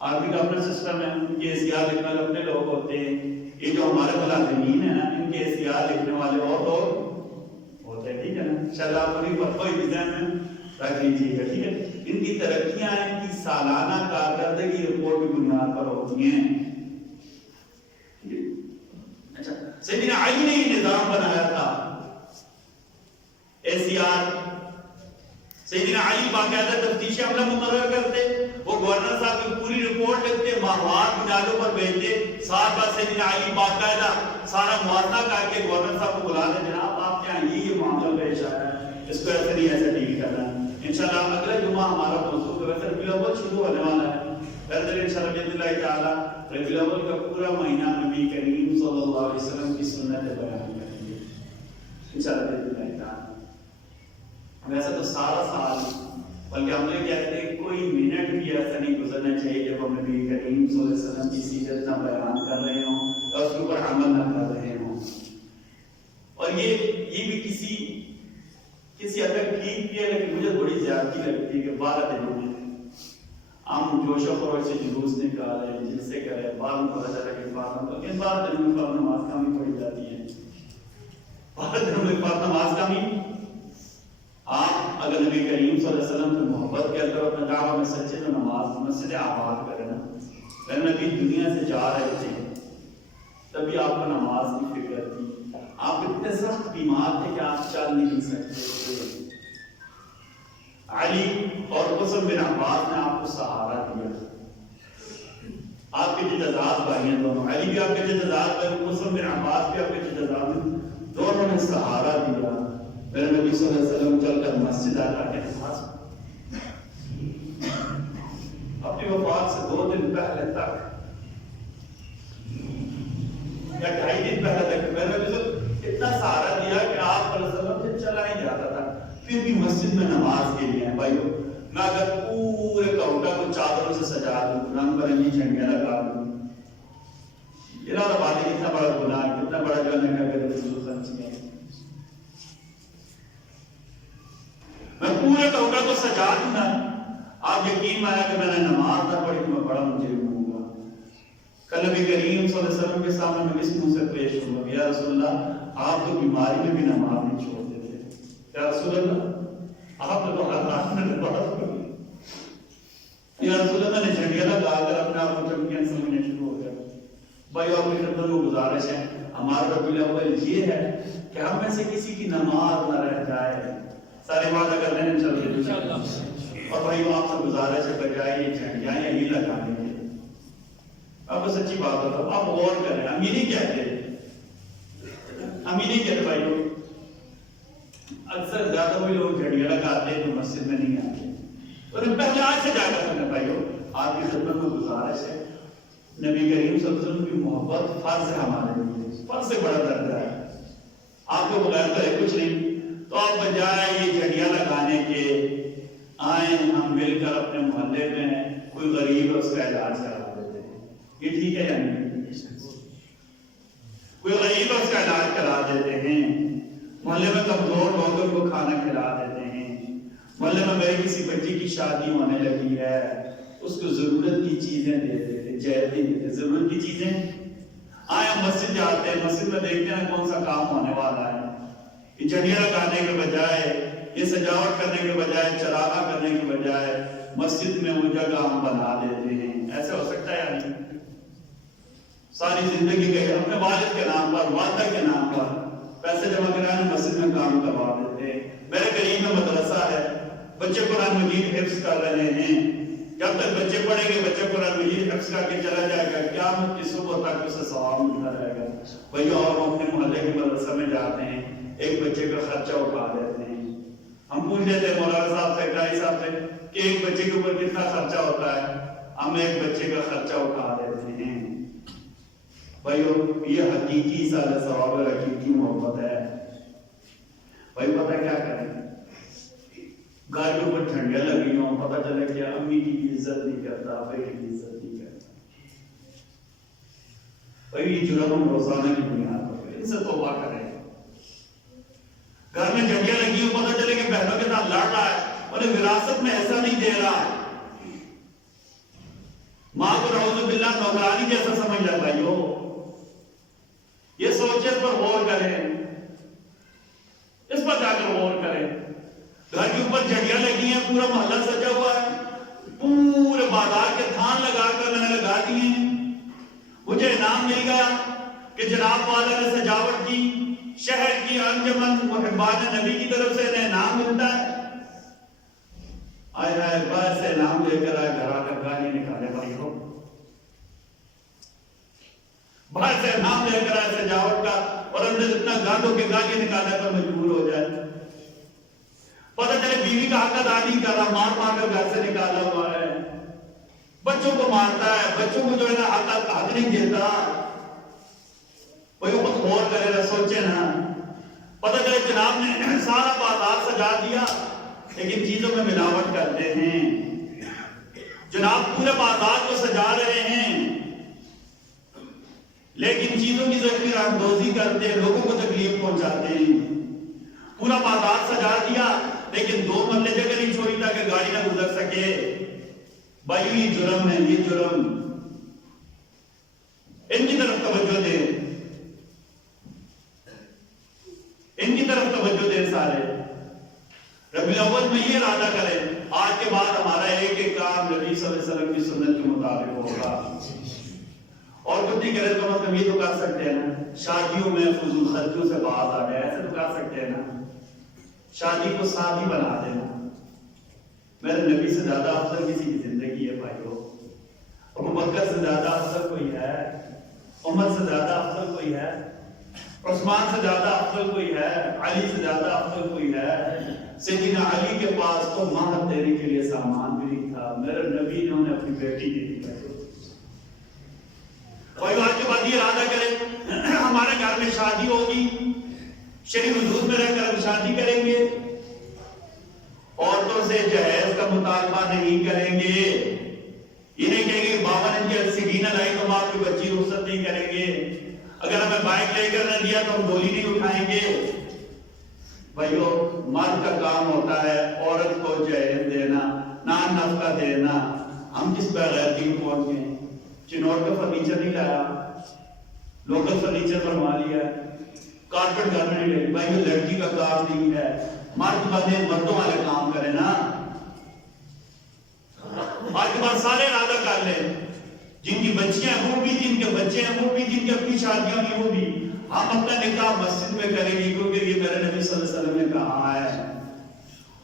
آرمی کا اپنا سسٹم ہے, ان کے ACR لکھنے والے اپنے لوگ ہوتے ہیں. یہ جو ہمارے ملازمین ہیں نا, ان کے ACR لکھنے والے اور لوگ ہوتے ہیں. ٹھیک ہے نا, انشاءاللہ پوری کوئی ذہن میں رکھ لیجیے گا. ٹھیک ہے, ان کی ترقیاں ان کی سالانہ کارکردگی رپورٹ کی بنیاد پر ہوتی ہیں. اچھا, سیدنا علی نے یہ نظام بنایا تھا ACR. سیدنا علی باقاعدہ تفتیشی عملہ مقرر کرتے, وہ گورنر صاحب کی پوری رپورٹ لکھتے, ماہوار بنیادوں پر بھیجتے. ساتھ بعد سیدنا علی باقاعدہ سارا موازنہ کر کے گورنر صاحب کو بلا دیں, جناب آپ کیا یہ معاملہ پیش آیا ہے, اس کو ایسے نہیں ایسے ڈیل کرنا ہے. انشاءاللہ اگلا جمعہ ہمارا موضوع ہے, ویسے ربیع الاول شروع ہونے والا ہے. پھر انشاءاللہ باذن اللہ تعالیٰ ربیع الاول کا پورا مہینہ نبی کریم صلی اللہ علیہ وسلم کی سنت بیان کریں گے انشاءاللہ باذن اللہ تعالیٰ. ویسے تو سارا سال, بلکہ ہم یہ کہتے ہیں کوئی منٹ بھی ایسا نہیں گزرنا چاہیے جب ہم نبی کریم صلی اللہ علیہ وسلم کی سیرت نہ بیان کر رہے ہوں اور اس کے اوپر عمل نہ کر رہے ہوں. اور یہ بھی کسی حد تک ٹھیک بھی ہے, لیکن مجھے بڑی زیادتی لگتی ہے کہ 12 دنوں میں ہم جوش و خروش سے جلوس نکالے, جلسے کرے, بعد میں پتہ چلا کہ ان 12 دنوں میں فرض نماز کم ہی پڑھی جاتی ہے. 12 دنوں میں فرض نماز کم ہی. آپ اگر نبی کریم صلی اللہ علیہ وسلم سے محبت کرتے ہو, اپنے دعویٰ میں سچے, تو نماز مسجد آباد کریں نا. اگر نبی دنیا سے جا رہے تھے تبھی آپ کو نماز کی فکر تھی. آپ اتنے سخت بیمار تھے کہ آپ چل نہیں سکتے تھے. علی اور قاسم بن عباس نے آپ کو سہارا دیا. آپ کے جداد بھائی ہیں دونوں, علی بھی آپ کے جداد بھائی, قاسم بن عباس بھی آپ کے جداد ہیں, دونوں نے سہارا دیا. میرے نبی صلی اللہ علیہ وسلم چل کر مسجد آ کے اپنی وفات سے 2 دن پہلے تک یا 2.5 دن پہلے تک میرے نبی صلی اتنا سہارا دیا کہ آپ صلی اللہ علیہ وسلم سے چلا نہیں جاتا تھا. پھر بھی مسجد میں نماز کے لیے بھائیو, میں اگر پورے کاؤنٹر کو چادروں سے سجا دوں, رنگ برنگی جھنڈیاں لگا دوں, یہ نہ بات ہے کتنا بڑا گناہ ہے, کتنا بڑا جو ہے کہ رسول خرچ کیا. میں پورے کاؤنٹر کو سجا دوں نا, آپ یقین مانا کہ میں نے نماز نہ پڑھی تو میں بڑا مجرم ہوں گا. کل نبی کریم صلی اللہ علیہ وسلم کے سامنے میں کس منہ سے پیش ہوں گا, یا رسول اللہ آپ تو بیماری میں بھی نماز نہیں چھوڑتے تھے. یا رسول اللہ آپ نے تو ہر رات میں نماز پڑھی. یا رسول اللہ نے جھنڈیاں لگا کر اپنے آپ کو چمکیاں سمجھنے شروع ہو گیا. بھائی آپ کی خدمت میں گزارش ہے, ہمارا ربیع الاول یہ ہے کہ ہم میں سے کسی کی نماز نہ رہ جائے. سارے وعدہ کر رہے ہیں انشاءاللہ. اور بھائی آپ سے گزارش ہے بجائے یہ جھنڈیاں یہی لگانے کے, آپ کو سچی بات بتاؤ, آپ غور کریں, ہم یہ نہیں کہتے, ہم یہ نہیں کہتے بھائیو. اکثر زیادہ وہی لوگ جھنڈیاں لگاتے ہیں تو مسجد میں نہیں آتے, اور پہلے آج سے جا کر کرنا بھائیو. آپ کی خدمت میں گزارش ہے, نبی کریم صلی اللہ علیہ وسلم کی محبت فرض ہے ہمارے لیے, فرض سے بڑا درجہ ہے. آپ کو بغیر تو ہے کچھ نہیں, تو آپ بجائے یہ جھنڈیاں لگانے کے آئیں ہم مل کر اپنے محلے میں کوئی غریب ہے اس کا علاج کرا دیتے ہیں. یہ ٹھیک ہے یا نہیں؟ کوئی غریب ہے اس کا علاج کرا دیتے ہیں. محلے میں کمزور لوگوں کو کھانا کھلا دیتے ہیں. محلے میں میری کسی بچی کی شادی ہونے لگی ہے, اس کو ضرورت کی چیزیں دے دیتے, جہیز دیتے, ضرورت کی چیزیں. آئیں ہم مسجد جاتے ہیں, مسجد میں دیکھتے ہیں کون سا کام ہونے والا ہے. یہ جھنڈیاں لگانے کے بجائے, یہ سجاوٹ کرنے کے بجائے, چراغاں کرنے کے بجائے مسجد میں وہ جگہ ہم بنا دیتے ہیں. ایسے ہو سکتا ہے یا نہیں؟ ساری زندگی کے اپنے والد کے نام پر, والدہ کے نام پر پیسے جمع کرانے مسجد میں کام کروا دیتے ہیں. میرے قریب میں مدرسہ ہے, بچے قرآن مجید حفظ کر رہے ہیں. جب تک بچے پڑھیں گے بچے قرآن مجید حفظ کر کے چلا جائے گا, قیامت کی صبح تک اسے ثواب ملتا رہے گا. بھائی اور ہم اپنے محلے کے مدرسہ میں جاتے ہیں, ایک بچے کا خرچہ اٹھا دیتے ہیں. ہم پوچھ لیتے ہیں مولانا صاحب سے, قاری صاحب سے کہ ایک بچے کے اوپر کتنا خرچہ ہوتا ہے. ہم ایک بچے کا خرچہ اٹھا دیتے ہیں. بھائیو یہ حقیقی سال ثواب اور حقیقی محبت ہے. بھائی پتہ کیا کریں, گھر کے اوپر جھنڈیاں لگی ہوں, پتہ چلے کہ امی کی عزت نہیں کرتا, بیٹی کی عزت نہیں کرتا. بھائی یہ جرم ہم روزانہ کی بنیاد پر کریں, ان سے توبہ کریں. گھر میں جھنڈیاں لگی ہوں, پتہ چلے کہ بہنوں کے ساتھ لڑ رہا ہے, انہیں وراثت میں ایسا نہیں دے رہا ہے, ماں کو نعوذ باللہ نوکرانی جیسا سمجھ لے. بھائیو یہ سوچے, اس پر غور کریں, اس پر جا کر غور کریں. گھر کے اوپر جھنڈیاں لگی ہیں, پورا محلہ سجا ہوا ہے, پورے بازار کے تھان لگا کر میں نے لگا دیے ہیں. مجھے انعام مل گیا کہ جناب والا نے سجاوٹ کی, شہر کی انجمن محبان نبی کی طرف سے انہیں انعام ملتا ہے. آئے آئے باہر سے انعام لے کر آئے, گھر آ کر گالی نکالے. بھائی ہو باہر سے انعام لے کر آئے سجاوٹ کا, اور اندر اتنا گاندوں کے گالی نکالنے پر مجبور ہو جائے. پتہ چلے بیوی کا حق ادا نہیں کر رہا, مار مار کر گھر سے نکالا ہوا ہے, بچوں کو مارتا ہے, بچوں کو جو ہے نا حق نہیں دیتا. کوئی خود غور کرے نا, سوچے نا. پتہ چلے جناب نے سارا بازار سجا دیا, لیکن چیزوں میں ملاوٹ کرتے ہیں. جناب پورے بازار کو سجا رہے ہیں, لیکن چیزوں کی ذخیرہ اندوزی کرتے ہیں, لوگوں کو تکلیف پہنچاتے ہیں. پورا بازار سجا دیا, لیکن 2 مرلے جگہ نہیں چھوڑی تاکہ گاڑی نہ گزر سکے. بھائی یہ جرم ہے, یہ جرم. ان کی طرف توجہ دیں, ان کی طرف توجہ دیں سارے. ربیع الاول میں یہ ارادہ کریں, آج کے بعد ہمارا ایک ایک کام نبی صلی اللہ علیہ وسلم کی سنت کے مطابق ہوگا. اور کچھ نہیں کرے تو مطلب یہ تو کر سکتے ہیں نا, شادیوں میں فضول خرچوں سے باز آ جائے, ایسے تو کر سکتے ہیں نا. شادی کو سادی بنا دینا. میرے نبی سے زیادہ افضل کسی کی زندگی ہے بھائیو. ابو بکر سے زیادہ افضل کوئی ہے, عمر سے زیادہ افضل کوئی ہے, عثمان سے زیادہ افضل کوئی ہے, علی سے زیادہ افضل کوئی ہے. سیدنا علی کے پاس تو مہر دینے کے لیے سامان بھی نہیں تھا, میرے نبی نے انہیں اپنی بیٹی دے دی. کوئی آج کے بعد یہ ارادہ کرے ہمارے گھر میں شادی ہوگی, شریف حدود میں رہ کر ہم شادی کریں گے, عورتوں سے جہیز کا مطالبہ نہیں کریں گے. یہ نہیں کہیں گے 52 انچ LCD نہ لائی تو ہم آپ کی بچی رخصت نہیں کریں گے, اگر ہمیں بائک لے کر نہ دیا تو ہم ڈولی نہیں اٹھائیں گے. بھائیو مرد کا کام ہوتا ہے عورت کو جہیز دینا, نان نفقہ دینا. ہم کس بغیرتی میں پہنچ گئے, چنور کا فرنیچر نہیں لایا, لوکل فرنیچر بنوا لیا, کارپیٹ گھر میں نہیں لے. بھائی یہ لڑکی کا کام نہیں ہے, مرد بندے مردوں والے کام کرے نا. آج کے بعد سارے ارادہ کر لیں, جن کی بچیاں ہیں وہ بھی, جن کے بچے ہیں وہ بھی, جن کی اپنی شادیاں ہیں وہ بھی, ہم اپنا نکاح مسجد میں کریں گے, کیونکہ یہ میرے نبی صلی اللہ علیہ وسلم نے کہا ہے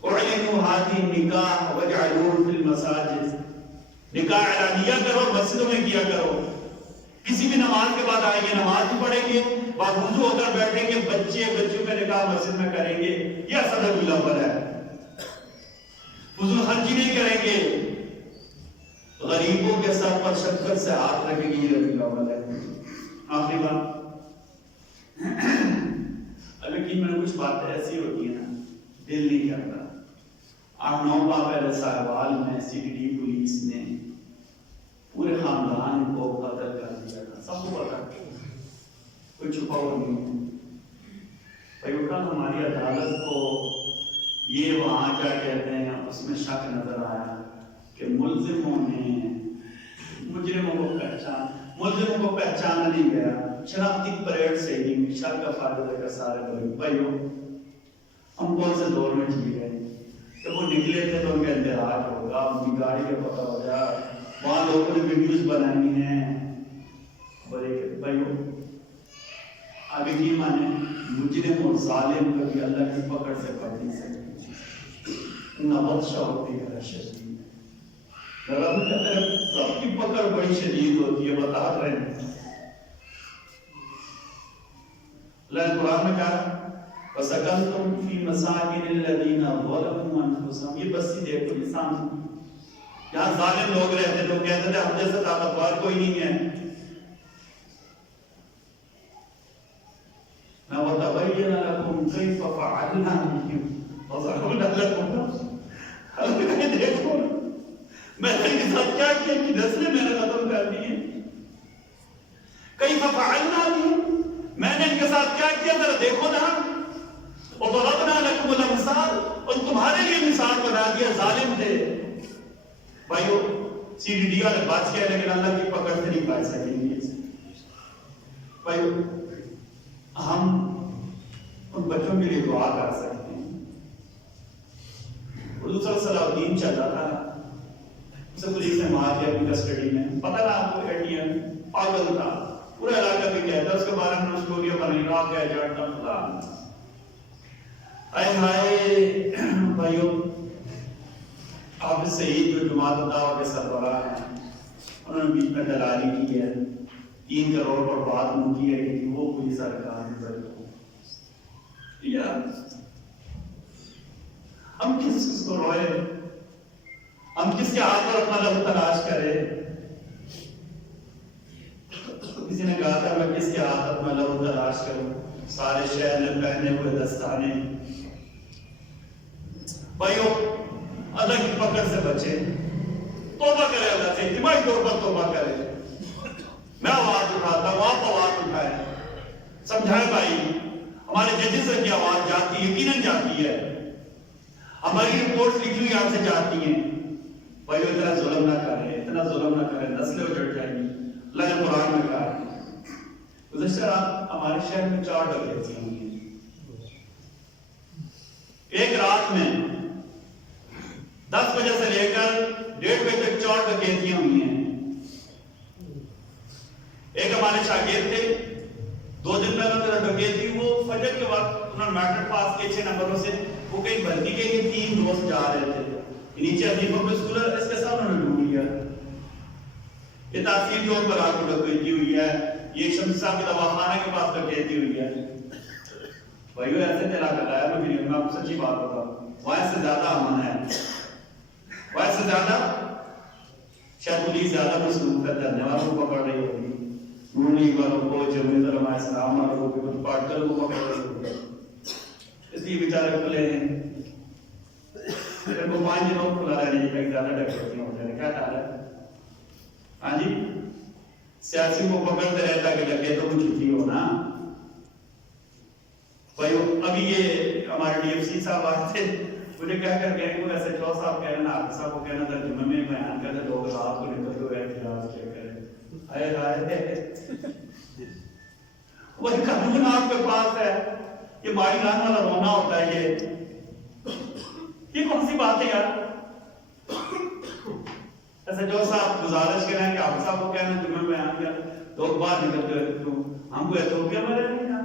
اعلنوا هذه النکاح واجعلوه في المساجد. نکاح اعلانیہ کرو, مسجدوں میں کیا کرو. کسی بھی نماز کے بعد آئیں گے, نماز بھی پڑھیں گے, باوضو ہو کر بیٹھیں گے, بچوں کا نکاح مسجد میں کریں گے. یہ اصل ربیع الاول ہے. فضول خرچی نہیں کریں گے, غریبوں کے سر پر شفقت سے ہاتھ رکھیں گے. یہ ربیع الاول ہے. آخری بات, لیکن میں کچھ باتیں ایسی ہوتی ہیں نا دل نہیں کرتا. 8-9 پہلے ساہیوال میں CTD پولیس نے پورے خاندان کو قتل کر دیا تھا, سب کو پتا, کوئی چھپا ہوا نہیں. بھائی کل ہماری عدالت کو یہ وہاں کیا کہتے ہیں اس میں شک نظر آیا کہ ملزموں کو پہچانا نہیں گیا, شناختی پریڈ سے ہی شک کا فائدہ لے کر سارے بھائی. بھائیو ہم کون سے دور میں جی گئے, جب وہ نکلے تھے تو ان کا اندراج ہوگا, ان کی گاڑی کا پتہ ہوگا, وہاں لوگوں نے ویڈیوز بنائی ہیں. بھائیو آگے کی مانے, مجرم اور ظالم کبھی اللہ کی پکڑ سے بچ نہیں سکتے. نبض ہوتی ہے شدید, رب کہتے ہیں رب کی پکڑ بڑی شدید ہوتی ہے. بتا رہے ہیں اللہ قرآن میں کہا وَسَكَنْتُمْ فِي مَسَاكِنِ الَّذِينَ ظَلَمُوا أَنفُسَهُمْ. یہ بستی دیکھو, انسان یہاں ظالم لوگ رہتے تو کہتے تھے ہم جیسے طاقتور کوئی نہیں ہے. میں وَتَبَيَّنَ لَكُمْ كَيْفَ فَعَلْنَا بِهِمْ وَضَرَبْنَا لَكُمْ. اللہ کہ دیکھو میں نے ان کے ساتھ کیا کیا کہ نسلیں میں نے ختم کر دی ہیں. كَيْفَ فَعَلْنَا بِهِمْ, میں نے ان کے ساتھ کیا کیا ذرا دیکھو نا. وَضَرَبْنَا لَكُمُ الْأَمْثَالَ, اور تمہارے لیے مثال بنا دیا. ظالم تھے بھائیو. سی ڈی ڈی والے بچ گئے لیکن اللہ کی پکڑ سے نہیں بچ سکیں گے بھائیو. ہم ان بچوں کے لیے دعا کر سکتے ہیں. اردو صلاح الدین چل رہا تھا, اسے پولیس نے مار دیا اپنی کسٹڈی میں. پتہ نہ آپ کو ایٹیم پاگل تھا, پورا علاقہ بھی کہتا, اس کے بارے میں اسٹوریوں بنی رہا کیا جاتا خدا. اے ہائے بھائیو, حافظ سعید جو جماعت الدعوہ کے سربراہ ہیں, انہوں نے بیچ میں دلالی کی ہے, 3 کروڑ پر بات کی ہے کہ وہ کوئی سرکار یار ہم کس کو روئے, ہم کس کے ہاتھ پر اپنا لب تلاش کرے. کسی نے کہا تھا میں کس کے ہاتھ اپنا لب تلاش کروں, سارے شہر میں پہنے ہوئے دستانے. بھائیو اللہ کی پکڑ سے بچے, توبہ کرے, اللہ سے اجتماعی طور پر توبہ کرے. میں آواز اٹھاتا ہوں, آپ آواز اٹھائیں, سمجھائیں بھائی. ہمارے ججز کی آواز جاتی ہے, یقیناً جاتی ہے. ہماری رپورٹس لکھی ہوئی آپ سے جاتی ہیں. بھائی اتنا ظلم نہ کریں, اتنا ظلم نہ کریں, نسلیں اجڑ جائیں گی. اللہ نے قرآن میں کہا ہے. گزشتہ رات ہمارے شہر میں 4 ڈکیتیاں ہوئی ہیں. ایک رات میں 10 بجے سے لے کر 1:30 بجے تک 4 ڈکیتیاں ہوئی ہیں. ایک ہمارے شاگرد تھے, 2 دن پہلے انہوں نے ڈکیتی, وہ فجر کے وقت انہوں نے میٹرک پاس کیے 6 نمبروں سے. وہ کہیں بھرتی کے لیے 3 دوست جا رہے تھے, نیچے عظیم پبلک اسکول ہے, اس کے ساتھ انہوں نے لوٹ لیا. یہ تاثیر چوک پر آ کے ڈکیتی ہوئی ہے. یہ شمس صاحب کے دواخانے کے پاس ڈکیتی ہوئی ہے. بھائیو ایسے دلا کرایا, میں آپ کو سچی بات بتاؤں, وہاں سے زیادہ امن ہے, وہاں سے زیادہ شاید پولیس زیادہ مصروف ہے, دھرنے والوں کو پکڑ رہی ہوگی, رونی والوں کو, جمعیت علماء اسلام والوں کو, کچھ پاٹ کر کو پکڑ رہی ہوگی. اس لیے بیچارے کھلے ہیں. لیکن وہ 5 دنوں کھلا رہنے کی زیادہ ڈکیتیاں ہو جائیں. کیا خیال ہے؟ ہاں جی, سیاسی کو پکڑتے رہتا کہ ڈکیتوں کو چھٹی ہو نا. بھائی ابھی یہ ہمارے ڈی ایف سی صاحب آتے تھے, مجھے کہہ کر گئے کہ ایسے جو صاحب کہہ رہے ہیں, حافظ صاحب کو کہنا ترجمے میں بیان کرتے, لوگ رات کو نکلتے ہوئے احتجاج کیا کریں. ہائے ہائے, وہی قانون آپ کے پاس ہے. یہ مائی لان والا رونا ہوتا ہے. یہ کون سی بات ہے یار؟ ایسے جو صاحب گزارش کریں کہ حافظ صاحب کو کہنا جمعے میں بیان کیا, لوگ باہر نکلتے ہوئے, ہم کو ایتھوپیا میں رہ رہے ہیں,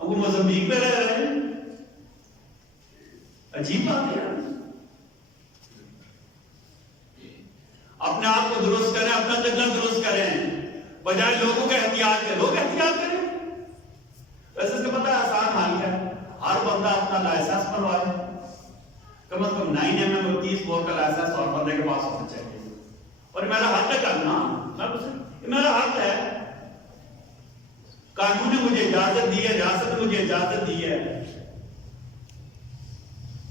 ہم کو موزمبیق میں رہ رہے ہیں. عجیب بات ہے. اپنے آپ کو درست کریں, اپنا جنگل درست کریں, بجائے لوگوں کے احتیاط کریں. لوگ احتیاط کریں. ویسے اس کا پتہ ہے آسان حال ہے, ہر بندہ اپنا لائسنس بنوائے, کم از کم 9mm اور 30 بور کا لائسنس اور بندے کے پاس ہونا چاہیے. اور میرا حق ہے کرنا, یہ میرا حق ہے. قانون نے مجھے اجازت دی ہے, ریاست نے مجھے اجازت دی ہے.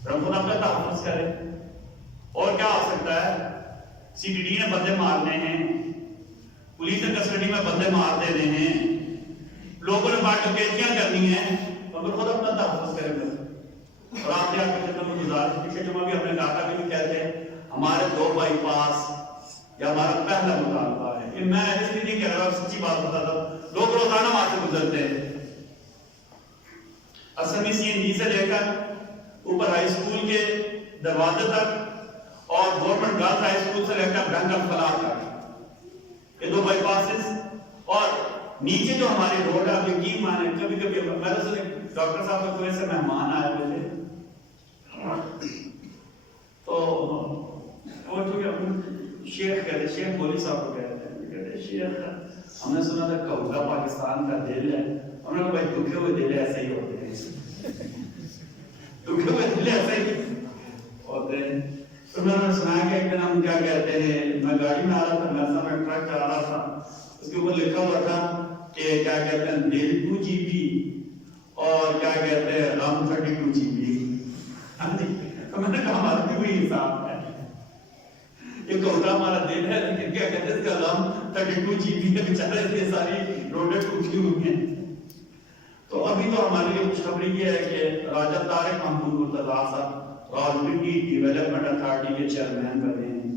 رب اپنا تحفظ کرے. اور کیا ہو سکتا ہے؟ سی ڈی ڈی نے بندے مارنے ہیں, پولیس نے کسٹڈی میں بندے مار دینے ہیں, لوگوں نے بات ڈکیتیاں کرنی ہیں, مگر خود اپنا تحفظ کرے گا. اور آپ نے آپ کے میں گزارش پیچھے جمعہ بھی اپنے کہا تھا کہ کہتے ہیں ہمارے 2 بائی پاس یا ہمارا پہلا مطالبہ ہے. کہ میں اس لیے نہیں کہہ رہا, سچی بات بتاتا ہوں, لوگ روزانہ وہاں سے گزرتے ہیں. اسمی سی این جی سے لے کر اوپر ہائی اسکول کے دروازے تک اور گورنمنٹ گرلز ہائی اسکول سے لے کر بینک فلاح تک, یہ 2 بائی پاسز. اور نیچے جو ہماری روڈ ہے, آپ یقین مانیں کبھی کبھی میرے سے ڈاکٹر صاحب کے کوئی سے مہمان آئے ہوئے تھے, تو وہ چونکہ شیخ کہتے, شیخ بولی صاحب کو کہتے, شیخ ہم نے سنا تھا کہوگا پاکستان کا دل ہے. ہم نے کہا بھائی دکھے ہوئے دل ایسے ہی ہوتے ہیں, دکھے ہوئے دل ایسے ہی ہوتے ہیں. تو میں نے سنا کہ ایک دن ہم کیا کہتے ہیں، میں گاڑی میں آ رہا تھا، میرے سامنے ٹرک چلا رہا تھا، اس کے اوپر لکھا ہوا تھا کہ کیا کہتے ہیں دل 2 GB اور کیا کہتے ہیں رم 32 GB. تو میں نے کہا ہمارا بھی وہی حساب ہے، یہ کہتا ہمارا دل ہے لیکن کیا کہتے ہیں اس کا رم 32 GB ہے، بیچارے یہ ساری روڈیں ٹوٹی ہوئی ہیں. تو ابھی تو ہمارے لیے خوشخبری یہ ہے کہ راجہ طارق محمود مرتضیٰ صاحب راولپنڈی ڈیولپمنٹ اتھارٹی کے چیئرمین بنے ہیں.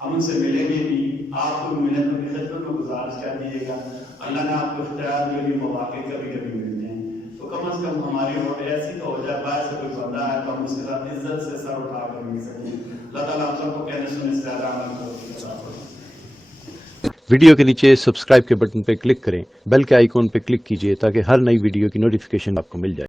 ہم ان سے ملیں گے بھی، آپ کو ملیں تو خدمت میں گزارش کر دیجیے گا. اللہ نے آپ کو اختیار کے بھی مواقع کبھی کبھی ملتے ہیں، تو کم از کم ہماری ووٹ ایسی تو ہو جائے باہر سے کوئی بندہ ہے تو ہم اس کے ساتھ عزت سے سر اٹھا کر مل سکیں. اللہ تعالیٰ آپ سب کو کہنے سننے سے زیادہ عمل کرو. ویڈیو کے نیچے سبسکرائب کے بٹن پہ کلک کریں، بیل کے آئیکن پہ کلک کیجئے تاکہ ہر نئی ویڈیو کی نوٹیفیکیشن آپ کو مل جائے.